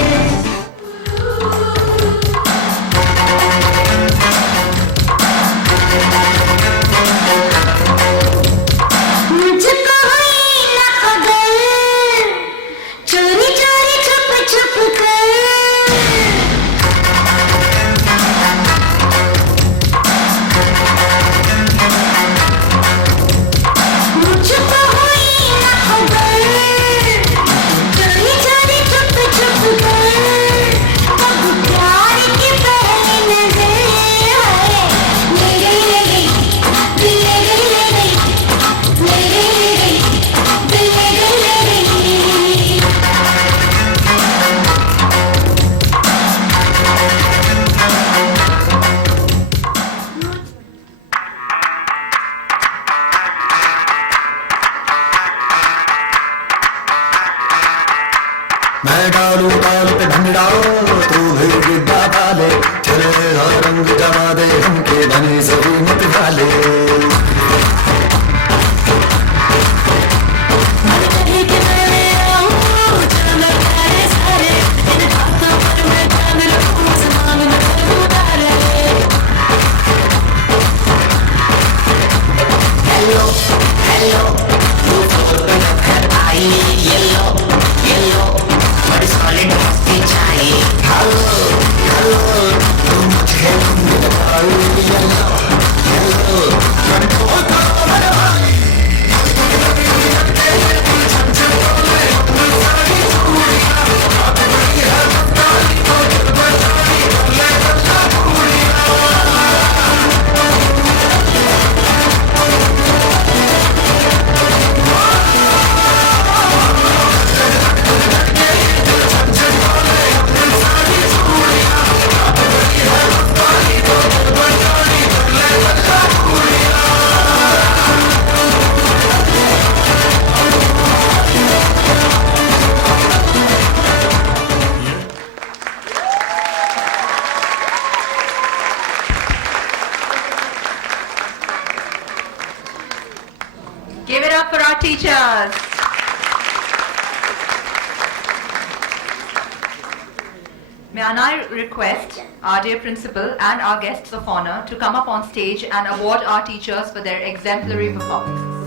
मुझको हुई ना खबर, चोरी चोरी छुप छुप कर, मुझको हुई ना खबर, चोरी चोरी छुप छुप कर, कब प्यार की पहली नजर है, ले गई ले गई, दिल ले गई ले गई, ले गई ले गई, दिल ले गई ले गई। मैं डालू ताल पे भंगड़ा, तू भी गिद्दा डाले, चले रंग जमा दे हमके बने सभी मत डाले। Hello, hello, you open up her eye, yellow, yellow, बड़ी solid मस्ती चाहिए। Hello, hello, तुम मुझे मिल पाओ, yellow, yellow, बड़ी बहुत बड़ा भाई। Give it up for our teachers. May I now request our dear principal and our guests of honor to come up on stage and award our teachers for their exemplary performances.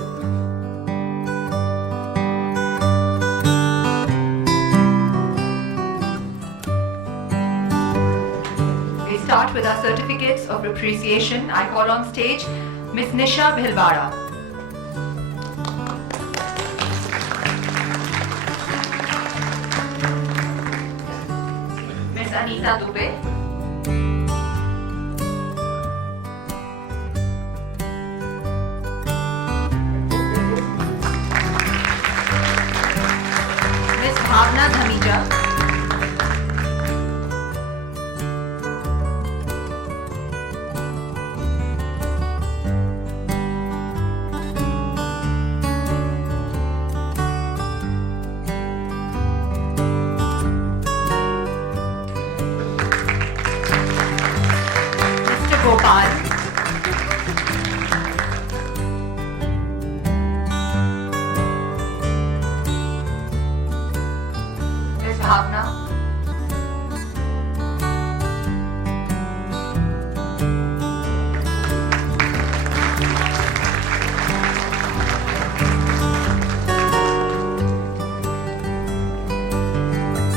We start with our certificates of appreciation. I call on stage Miss Nisha Bhilwara. Miss Anita Dubey. Miss Bhavna Dhamija. Mr. Gopal. Miss Bhavna.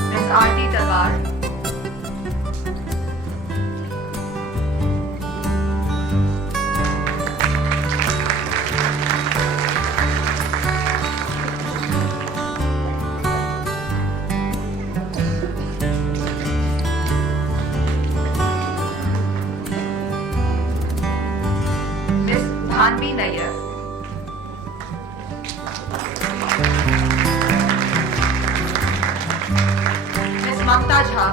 Miss Aarti Talwar. Mamta Jha.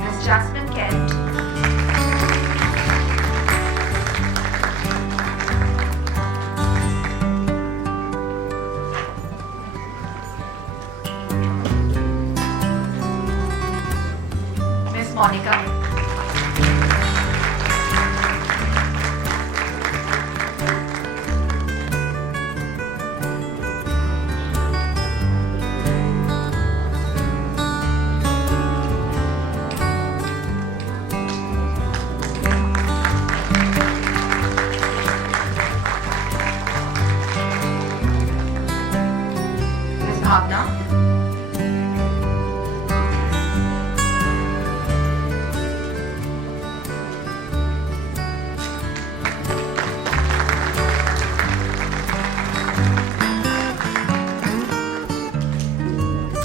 Ms. Jasmine Kent. Ms. Monica. Ms. Bhavna.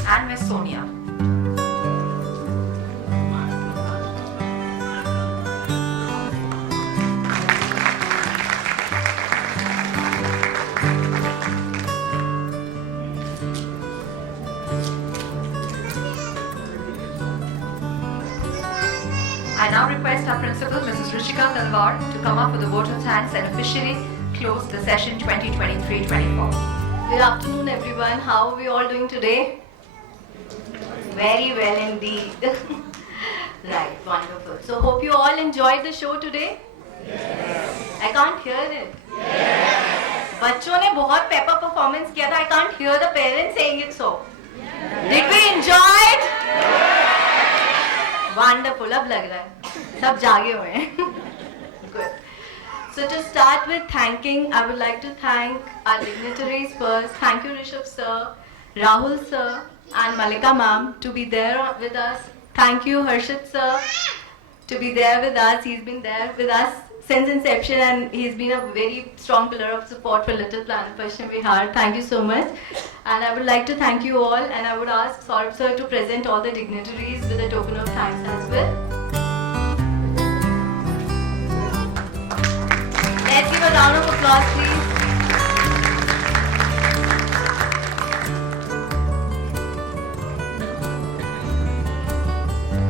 And Miss Sonia. I now request our principal, Mrs. Ruchika Talwar, to come up with a vote of thanks and officially close the session 2023-24. Good afternoon, everyone. How are we all doing today? Very well indeed. Right, wonderful. So, hope you all enjoyed the show today? Yes. I can't hear it. Yes. बच्चों ने बहुत paper performance किया था. I can't hear the parents saying it so. Yes. Did we enjoy it? Yes. Wonderful. अब लग रहा है सब जागे हुए हैं. Good. So to start with thanking, I would like to thank our dignitaries first. Thank you Rishabh sir, Rahul sir and Malika ma'am to be there with us. Thank you Harshit sir to be there with us. He's been there with us since inception and he's been a very strong pillar of support for Little Planet Paschim Vihar. Thank you so much. And I would like to thank you all and I would ask Saurabh sir to present all the dignitaries with a token of thanks as well. Let's give a round of applause, please.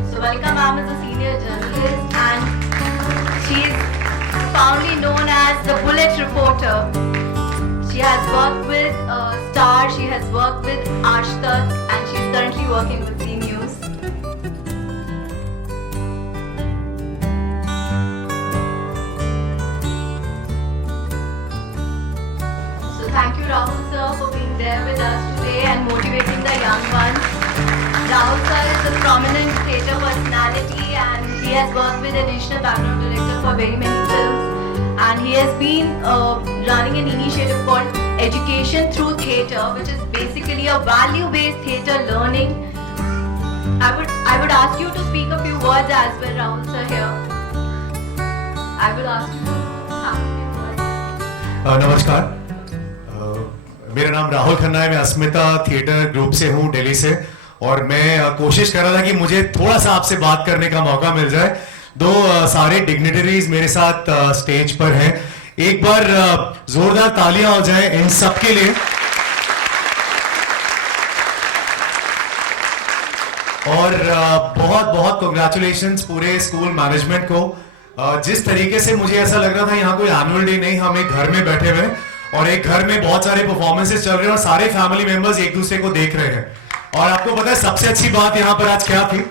So, Malika ma'am is a senior journalist and she is fondly known as the Bullet Reporter. She has worked with Star, she has worked with Aaj Tak, and she is currently working with Z News. Thank you Rahul sir for being there with us today and motivating the young ones. Rahul sir is a prominent theatre personality and he has worked with additional background director for very many films and he has been running an initiative called Education Through Theatre, which is basically a value-based theatre learning. I would ask you to speak a few words as well, Rahul sir here. I will ask you to have a few words. नमस्कार, मेरा नाम राहुल खन्ना है. मैं अस्मिता theatre group से हूँ दिल्ली से और मैं कोशिश कर रहा था कि मुझे थोड़ा सा आपसे बात करने का मौका मिल जाए. दो सारे डिग्निटरीज मेरे साथ स्टेज पर हैं. एक बार जोरदार तालियां हो जाए इन सब के लिए. और बहुत बहुत कांग्रेचुलेशंस पूरे स्कूल मैनेजमेंट को. जिस तरीके से मुझे ऐसा लग रहा था यहाँ कोई एनुअल डे नहीं, हम एक घर में बैठे हुए और एक घर में बहुत सारे परफॉर्मेंसेस चल रहे हैं और सारे फैमिली मेंबर्स एक दूसरे को देख रहे हैं. और आपको पता है सबसे अच्छी बात यहाँ पर आज क्या थी?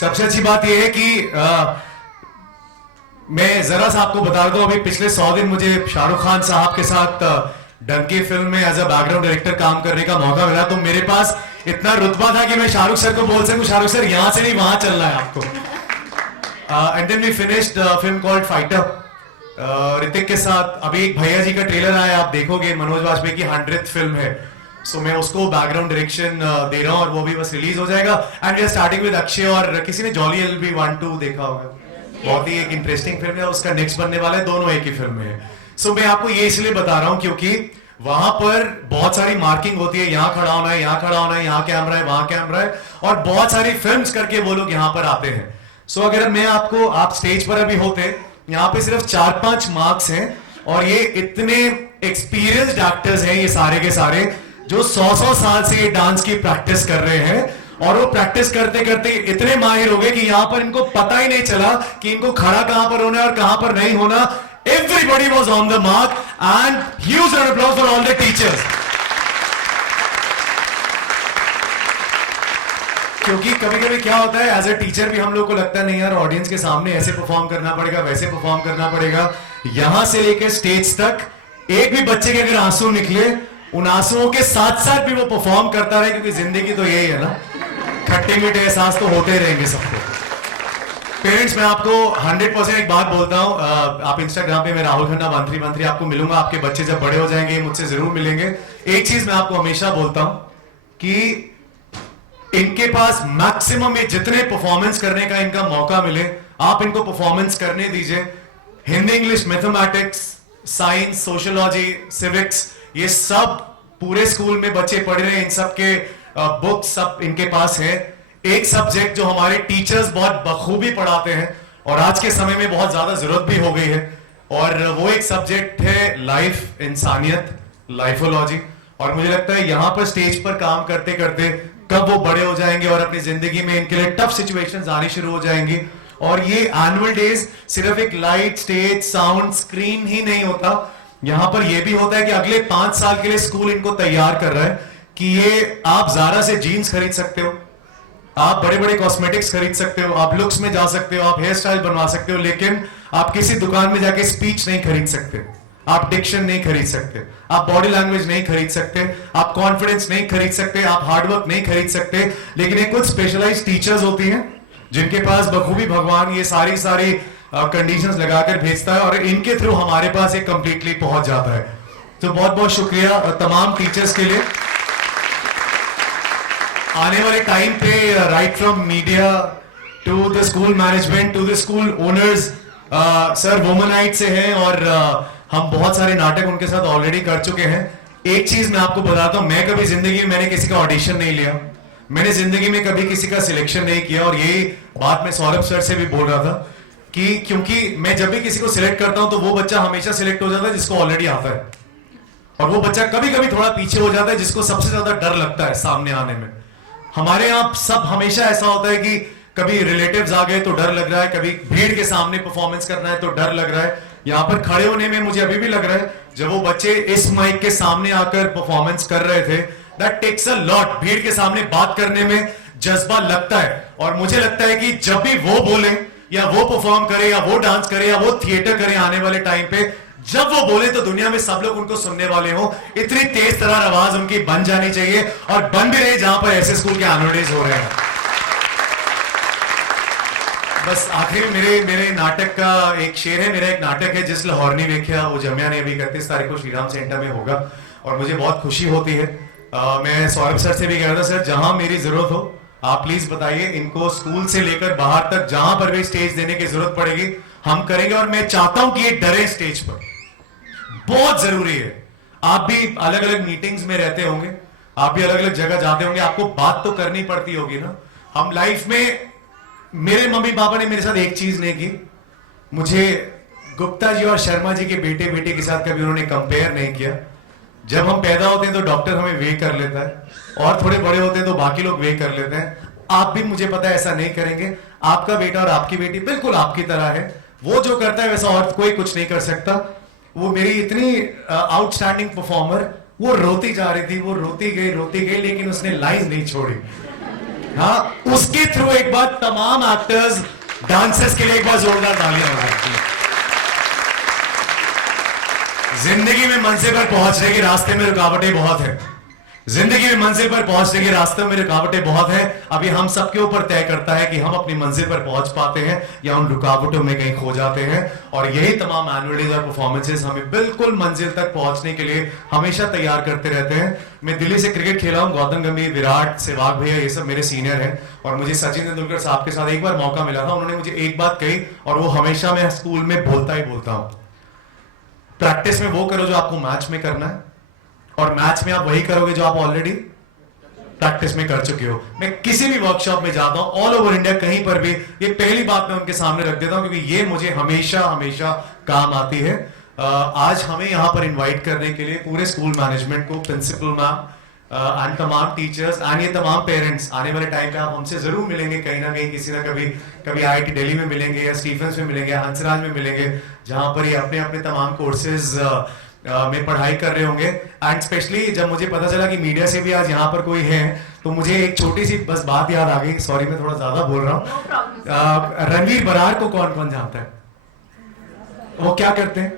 सबसे अच्छी बात यह है कि मैं जरा सा आपको बता दूं, अभी पिछले 100 दिन मुझे शाहरुख खान साहब के साथ डंकी फिल्म में एज अ बैकग्राउंड डायरेक्टर काम करने का मौका मिला. तो मेरे पास इतना रुतबा था कि मैं शाहरुख सर को बोल सकूं, शाहरुख सर यहां से नहीं वहां चलना है आपको. And then we finished film called Fighter Hrithik के साथ. अभी एक भैया जी का ट्रेलर आया, आप देखोगे, मनोज वाजपेयी की 100th फिल्म है. सो मैं उसको बैकग्राउंड डायरेक्शन दे रहा हूं और वो भी बस रिलीज हो जाएगा. And we are starting with Akshay. और किसी ने जॉली एलबी 1-2 देखा होगा, बहुत ही एक इंटरेस्टिंग फिल्म है. उसका नेक्स्ट बनने वाला है, दोनों एक ही फिल्म में है. सो मैं आपको ये इसलिए बता रहा हूं क्योंकि वहां पर बहुत सारी मार्किंग होती है, यहाँ खड़ा होना है, यहाँ खड़ा होना है, यहाँ कैमरा है, वहां कैमरा है, और बहुत सारी फिल्म्स करके वो लोग यहाँ पर आते हैं. सो अगर मैं आपको, आप स्टेज पर अभी होते यहाँ पे सिर्फ 4-5 मार्क्स हैं और ये इतने एक्सपीरियंस्ड एक्टर्स हैं ये सारे के सारे जो 100 साल से ये डांस की प्रैक्टिस कर रहे हैं और वो प्रैक्टिस करते करते इतने माहिर हो गए कि यहां पर इनको पता ही नहीं चला कि इनको खड़ा कहां पर होना है और कहां पर नहीं होना. Everybody was on the mark and huge round of applause for all the teachers. क्योंकि कभी कभी क्या होता है एज ए टीचर भी हम लोग को लगता है नहीं यार ऑडियंस के सामने ऐसे परफॉर्म करना पड़ेगा वैसे परफॉर्म करना पड़ेगा. यहां से लेकर स्टेज तक एक भी बच्चे के अगर आंसू निकले उन आंसुओं के साथ साथ भी वो परफॉर्म करता रहे क्योंकि जिंदगी तो यही है ना, खट्टे मीठे एहसास तो होते रहेंगे सबको. पेरेंट्स मैं आपको 100% एक बात बोलता हूं, आप इंस्टाग्राम पे मैं राहुल खन्ना मंत्री आपको मिलूंगा. आपके बच्चे जब बड़े हो जाएंगे मुझसे जरूर मिलेंगे. एक चीज मैं आपको हमेशा बोलता हूं कि इनके पास मैक्सिमम ये जितने परफॉर्मेंस करने का इनका मौका मिले आप इनको परफॉर्मेंस करने दीजिए. Hindi, English, mathematics, science, sociology, civics, ये सब पूरे स्कूल में बच्चे पढ़ रहे हैं. इन सब के बुक्स सब इनके पास है. एक सब्जेक्ट जो हमारे टीचर्स बहुत बखूबी पढ़ाते हैं और आज के समय में बहुत ज्यादा जरूरत भी हो गई है और वो एक सब्जेक्ट है लाइफ, इंसानियत, लाइफोलॉजी. और मुझे लगता है यहां पर स्टेज पर काम करते करते कब वो बड़े हो जाएंगे और अपनी जिंदगी में इनके लिए टफ सिचुएशंस आनी शुरू हो जाएंगी. और ये एनुअल डेज सिर्फ एक लाइट, स्टेज, साउंड, स्क्रीन ही नहीं होता. यहां पर यह भी होता है कि अगले 5 साल के लिए स्कूल इनको तैयार कर रहा है कि ये आप ज़ारा से जीन्स खरीद सकते हो, आप बड़े बड़े कॉस्मेटिक्स खरीद सकते हो, आप लुक्स में जा सकते हो, आप हेयर स्टाइल बनवा सकते हो, लेकिन आप किसी दुकान में जाके स्पीच नहीं खरीद सकते, आप डिक्शन नहीं खरीद सकते, आप बॉडी लैंग्वेज नहीं खरीद सकते, आप कॉन्फिडेंस नहीं खरीद सकते, आप हार्डवर्क नहीं खरीद सकते. लेकिन एक कुछ स्पेशलाइज्ड टीचर्स होती हैं जिनके पास बखूबी भगवान ये सारी कंडीशंस लगाकर भेजता है और इनके थ्रू हमारे पास ये कंप्लीटली पहुंच जाता है. तो बहुत बहुत शुक्रिया तमाम टीचर्स के लिए. आने वाले टाइम पे right from media to the school management to the school owners, sir वुमनाइट से हैं और हम बहुत सारे नाटक उनके साथ ऑलरेडी कर चुके हैं. एक चीज मैं आपको बताता हूं, मैं कभी जिंदगी में मैंने किसी का ऑडिशन नहीं लिया, मैंने जिंदगी में कभी किसी का सिलेक्शन नहीं किया. और यही बात मैं सौरभ सर से भी बोल रहा था कि क्योंकि मैं जब भी किसी को सिलेक्ट करता हूं तो वो बच्चा हमेशा सिलेक्ट हो जाता है जिसको ऑलरेडी आता है और वो बच्चा कभी कभी थोड़ा पीछे हो जाता है जिसको सबसे ज्यादा डर लगता है सामने आने में. हमारे यहाँ सब हमेशा ऐसा होता है कि कभी रिलेटिव्स आ गए तो डर लग रहा है, कभी भीड़ के सामने परफॉर्मेंस करना है तो डर लग रहा है. यहाँ पर खड़े होने में मुझे अभी भी लग रहा है जब वो बच्चे इस माइक के सामने आकर परफॉर्मेंस कर रहे थे, दैट टेक्स अ लॉट. भीड़ के सामने बात करने में जज्बा लगता है और मुझे लगता है कि जब भी वो बोले या वो परफॉर्म करे या वो डांस करे या वो थिएटर करे आने वाले टाइम पे, जब वो बोले तो दुनिया में सब लोग उनको सुनने वाले हो. इतनी तेज तरह आवाज उनकी बन जानी चाहिए और बन भी रही जहां पर ऐसे स्कूल के एनुअल डेज हो रहे हैं. बस आखिर मेरे नाटक का एक शेर है. मेरा एक नाटक है जिस लाहौर ने वेख्या वो जमिया ने, अभी 31 तारीख को श्रीराम सेंटर में होगा और मुझे बहुत खुशी होती है. मैं सौरभ सर से भी कह रहा था, सर जहां मेरी जरूरत हो आप प्लीज बताइए. इनको स्कूल से लेकर बाहर तक जहां पर भी स्टेज देने की जरूरत पड़ेगी हम करेंगे. और मैं चाहता हूं कि ये डरे स्टेज पर, बहुत जरूरी है. आप भी अलग अलग मीटिंग्स में रहते होंगे, आप भी अलग अलग जगह जाते होंगे, आपको बात तो करनी पड़ती होगी ना. हम लाइफ में, मेरे मम्मी पापा ने मेरे साथ एक चीज नहीं की, मुझे गुप्ता जी और शर्मा जी के बेटे के साथ कभी उन्होंने कंपेयर नहीं किया. जब हम पैदा होते हैं तो डॉक्टर हमें वे कर लेता है और थोड़े बड़े होते हैं तो बाकी लोग वे कर लेते हैं. आप भी मुझे पता है ऐसा नहीं करेंगे. आपका बेटा और आपकी बेटी बिल्कुल आपकी तरह है, वो जो करता है वैसा और कोई कुछ नहीं कर सकता. वो मेरी इतनी आउटस्टैंडिंग परफॉर्मर, वो रोती जा रही थी, वो रोती गई लेकिन उसने लाइन नहीं छोड़ी. हाँ, उसके थ्रू एक बार तमाम एक्टर्स, डांसर्स के लिए एक बार जोरदार तालियां हो सकती है. जिंदगी में मंजिल पर पहुंचने के रास्ते में रुकावटें बहुत है. जिंदगी में मंजिल पर पहुंचने के रास्ते में रुकावटें बहुत है. अभी हम सबके ऊपर तय करता है कि हम अपनी मंजिल पर पहुंच पाते हैं या उन रुकावटों में कहीं खो जाते हैं. और यही तमाम एनुअल डेज और परफॉर्मेंसेस हमें बिल्कुल मंजिल तक पहुंचने के लिए हमेशा तैयार करते रहते हैं. मैं दिल्ली से क्रिकेट खेला हूं, गौतम गंभीर, विराट, सहवाग भैया, ये सब मेरे सीनियर हैं. और मुझे सचिन तेंदुलकर साहब के साथ एक बार मौका मिला था. उन्होंने मुझे एक बात कही और वो हमेशा मैं स्कूल में बोलता ही बोलता हूं, प्रैक्टिस में वो करो जो आपको मैच में करना है और मैच में आप वही करोगे जो आप ऑलरेडी प्रैक्टिस में कर चुके हो। मैं किसी भी वर्कशॉप में जाता हूं ऑल ओवर इंडिया, कहीं पर भी ये पहली बात मैं उनके सामने रख देता हूं, क्योंकि ये मुझे हमेशा हमेशा काम आती है। आज हमें यहाँ पर इनवाइट करने के लिए पूरे स्कूल मैनेजमेंट को, प्रिंसिपल मैम एंड तमाम टीचर्स एंड ये तमाम पेरेंट्स, आने वाले टाइम पे आप हमसे जरूर मिलेंगे कहीं ना कहीं, किसी ना कभी IIT दिल्ली में मिलेंगे या स्टीफेंस में मिलेंगे, हंसराज में मिलेंगे, जहां पर ये अपने अपने तमाम कोर्सेज में पढ़ाई कर रहे होंगे। एंड स्पेशली जब मुझे पता चला कि मीडिया से भी आज यहाँ पर कोई है, तो मुझे एक छोटी सी बस बात याद आ गई। सॉरी मैं थोड़ा ज्यादा बोल रहा हूँ। रणवीर बरार को कौन कौन जानता है? वो क्या करते हैं?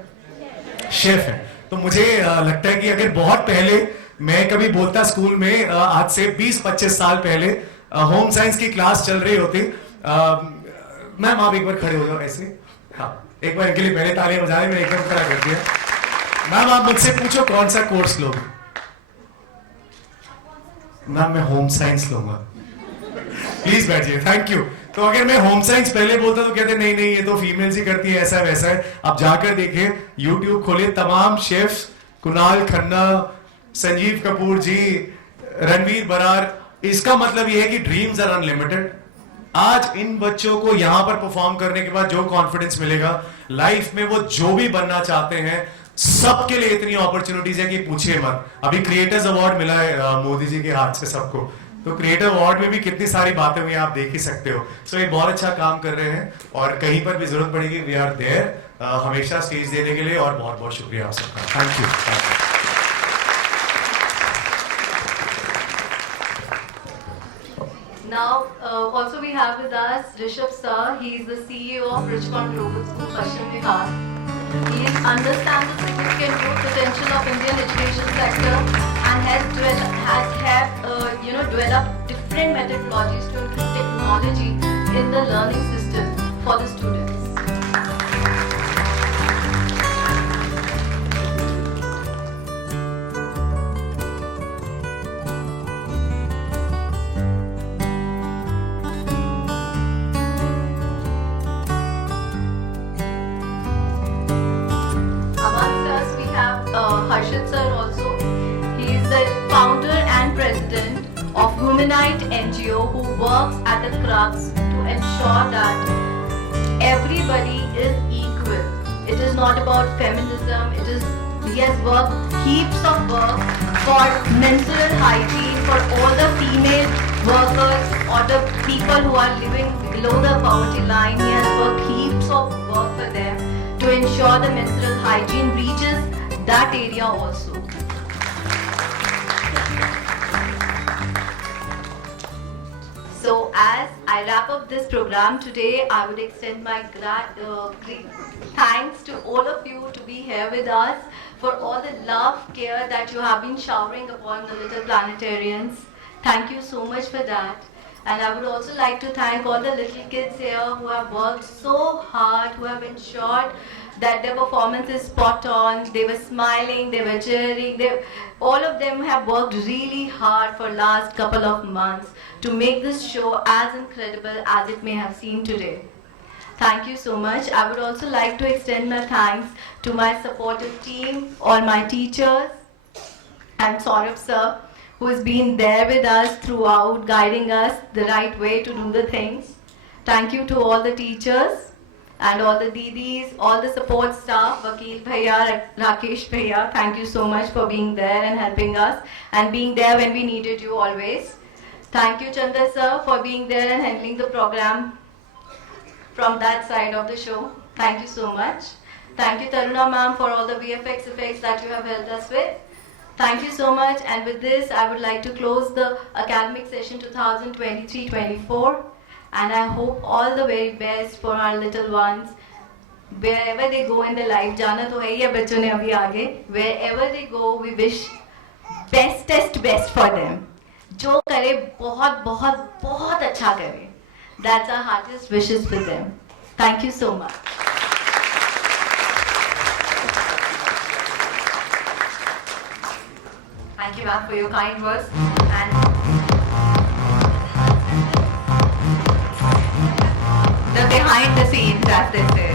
शेफ है। तो मुझे लगता है कि अगर बहुत पहले मैं कभी बोलता स्कूल में, आज से 20-25 साल पहले होम साइंस की क्लास चल रही होती, मैम आप एक बार खड़े हो जाओ ऐसे, हाँ एक बार इनके लिए पहले तालियां बजाने में एकदम खड़ा कर दिया। मैम आप मुझसे पूछो कौन सा कोर्स लोगे? मैम मैं होम साइंस लूंगा। प्लीज बैठिए, थैंक यू। तो अगर मैं होम साइंस पहले बोलता तो कहते नहीं नहीं ये तो फीमेल्स ही करती है, ऐसा वैसा है। अब जाकर देखिए, यूट्यूब खोलिए, तमाम शेफ्स, कुणाल खन्ना, संजीव कपूर जी, रणवीर बरार, इसका मतलब यह है कि ड्रीम्स आर अनलिमिटेड। आज इन बच्चों को यहां पर परफॉर्म करने के बाद जो कॉन्फिडेंस मिलेगा लाइफ में, वो जो भी बनना चाहते हैं सबके लिए इतनी अपॉर्चुनिटीज है कि पूछिए मत। अभी क्रिएटर्स अवार्ड मिला है मोदी जी के हाथ से सबको, तो क्रिएटर अवार्ड में भी कितनी सारी बातें हुई आप देख ही सकते हो। सो ये बहुत अच्छा काम कर रहे हैं और कहीं पर भी जरूरत पड़ेगी वी आर देयर, हमेशा स्टेज देने के लिए। और बहुत बहुत शुक्रिया आप सबका, thank you. Now, also we have with us Rishabh sir. He is the CEO of Richcon Global School, Paschim Bihar. He understands the significant growth potential of Indian education sector and has developed different methodologies to include technology in the learning system for the students. Harshit sir also. He is the founder and president of Humanite NGO who works at the crux to ensure that everybody is equal. It is not about feminism. He has worked heaps of work for menstrual hygiene for all the female workers or the people who are living below the poverty line. He has worked heaps of work for them to ensure the menstrual hygiene reaches that area also. So as I wrap up this program today, I would extend my thanks to all of you to be here with us for all the love, care that you have been showering upon the little planetarians. Thank you so much for that. And I would also like to thank all the little kids here who have worked so hard, who have ensured that their performance is spot on. They were smiling, they were cheering. All of them have worked really hard for last couple of months to make this show as incredible as it may have seemed today. Thank you so much. I would also like to extend my thanks to my supportive team, all my teachers, and Saurabh sir, who has been there with us throughout, guiding us the right way to do the things. Thank you to all the teachers and all the Didis, all the support staff, Vakil Bhaiya, Rakesh Bhaiya, thank you so much for being there and helping us and being there when we needed you always. Thank you Chandra sir for being there and handling the program from that side of the show. Thank you so much. Thank you Taruna ma'am for all the VFX effects that you have helped us with. Thank you so much, and with this I would like to close the academic session 2023-24. And I hope all the very best for our little ones. Wherever they go in their life, जाना तो है ही है बच्चों ने अभी आगे. Wherever they go, we wish bestest best for them. जो करे बहुत बहुत बहुत अच्छा करे. That's our heartiest wishes for them. Thank you so much. Thank you ma'am for your kind words. And the behind the scenes, as they say.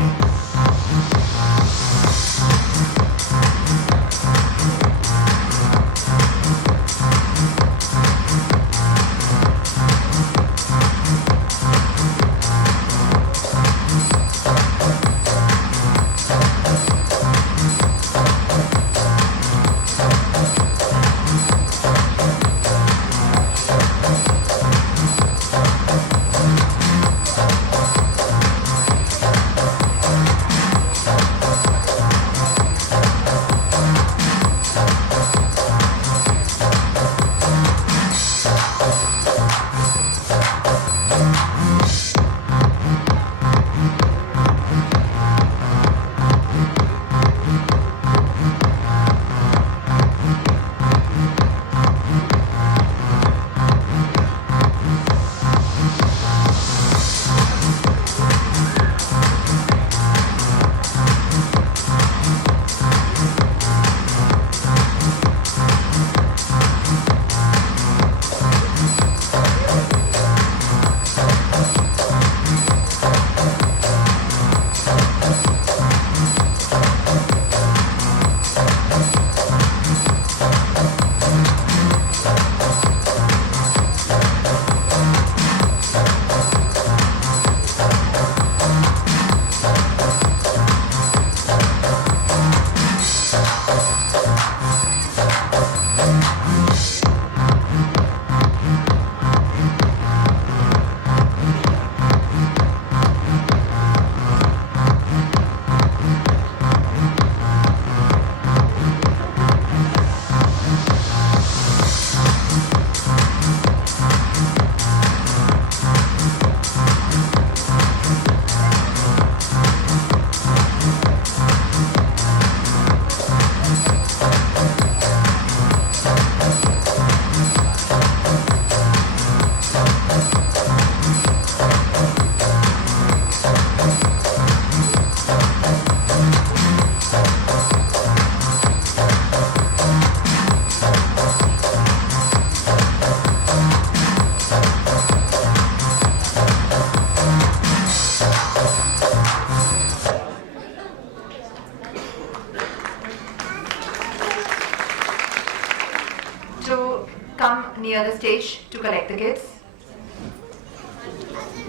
near the stage to collect the kids.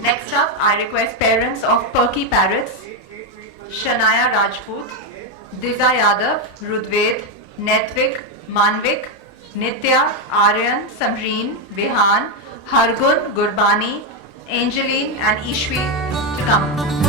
Next up, I request parents of Perky Parrots, Shanaya Rajput, Diza Yadav, Rudved, Netvik, Manvik, Nitya, Aryan, Samreen, Vihan, Hargun, Gurbani, Angeline and Ishwi to come.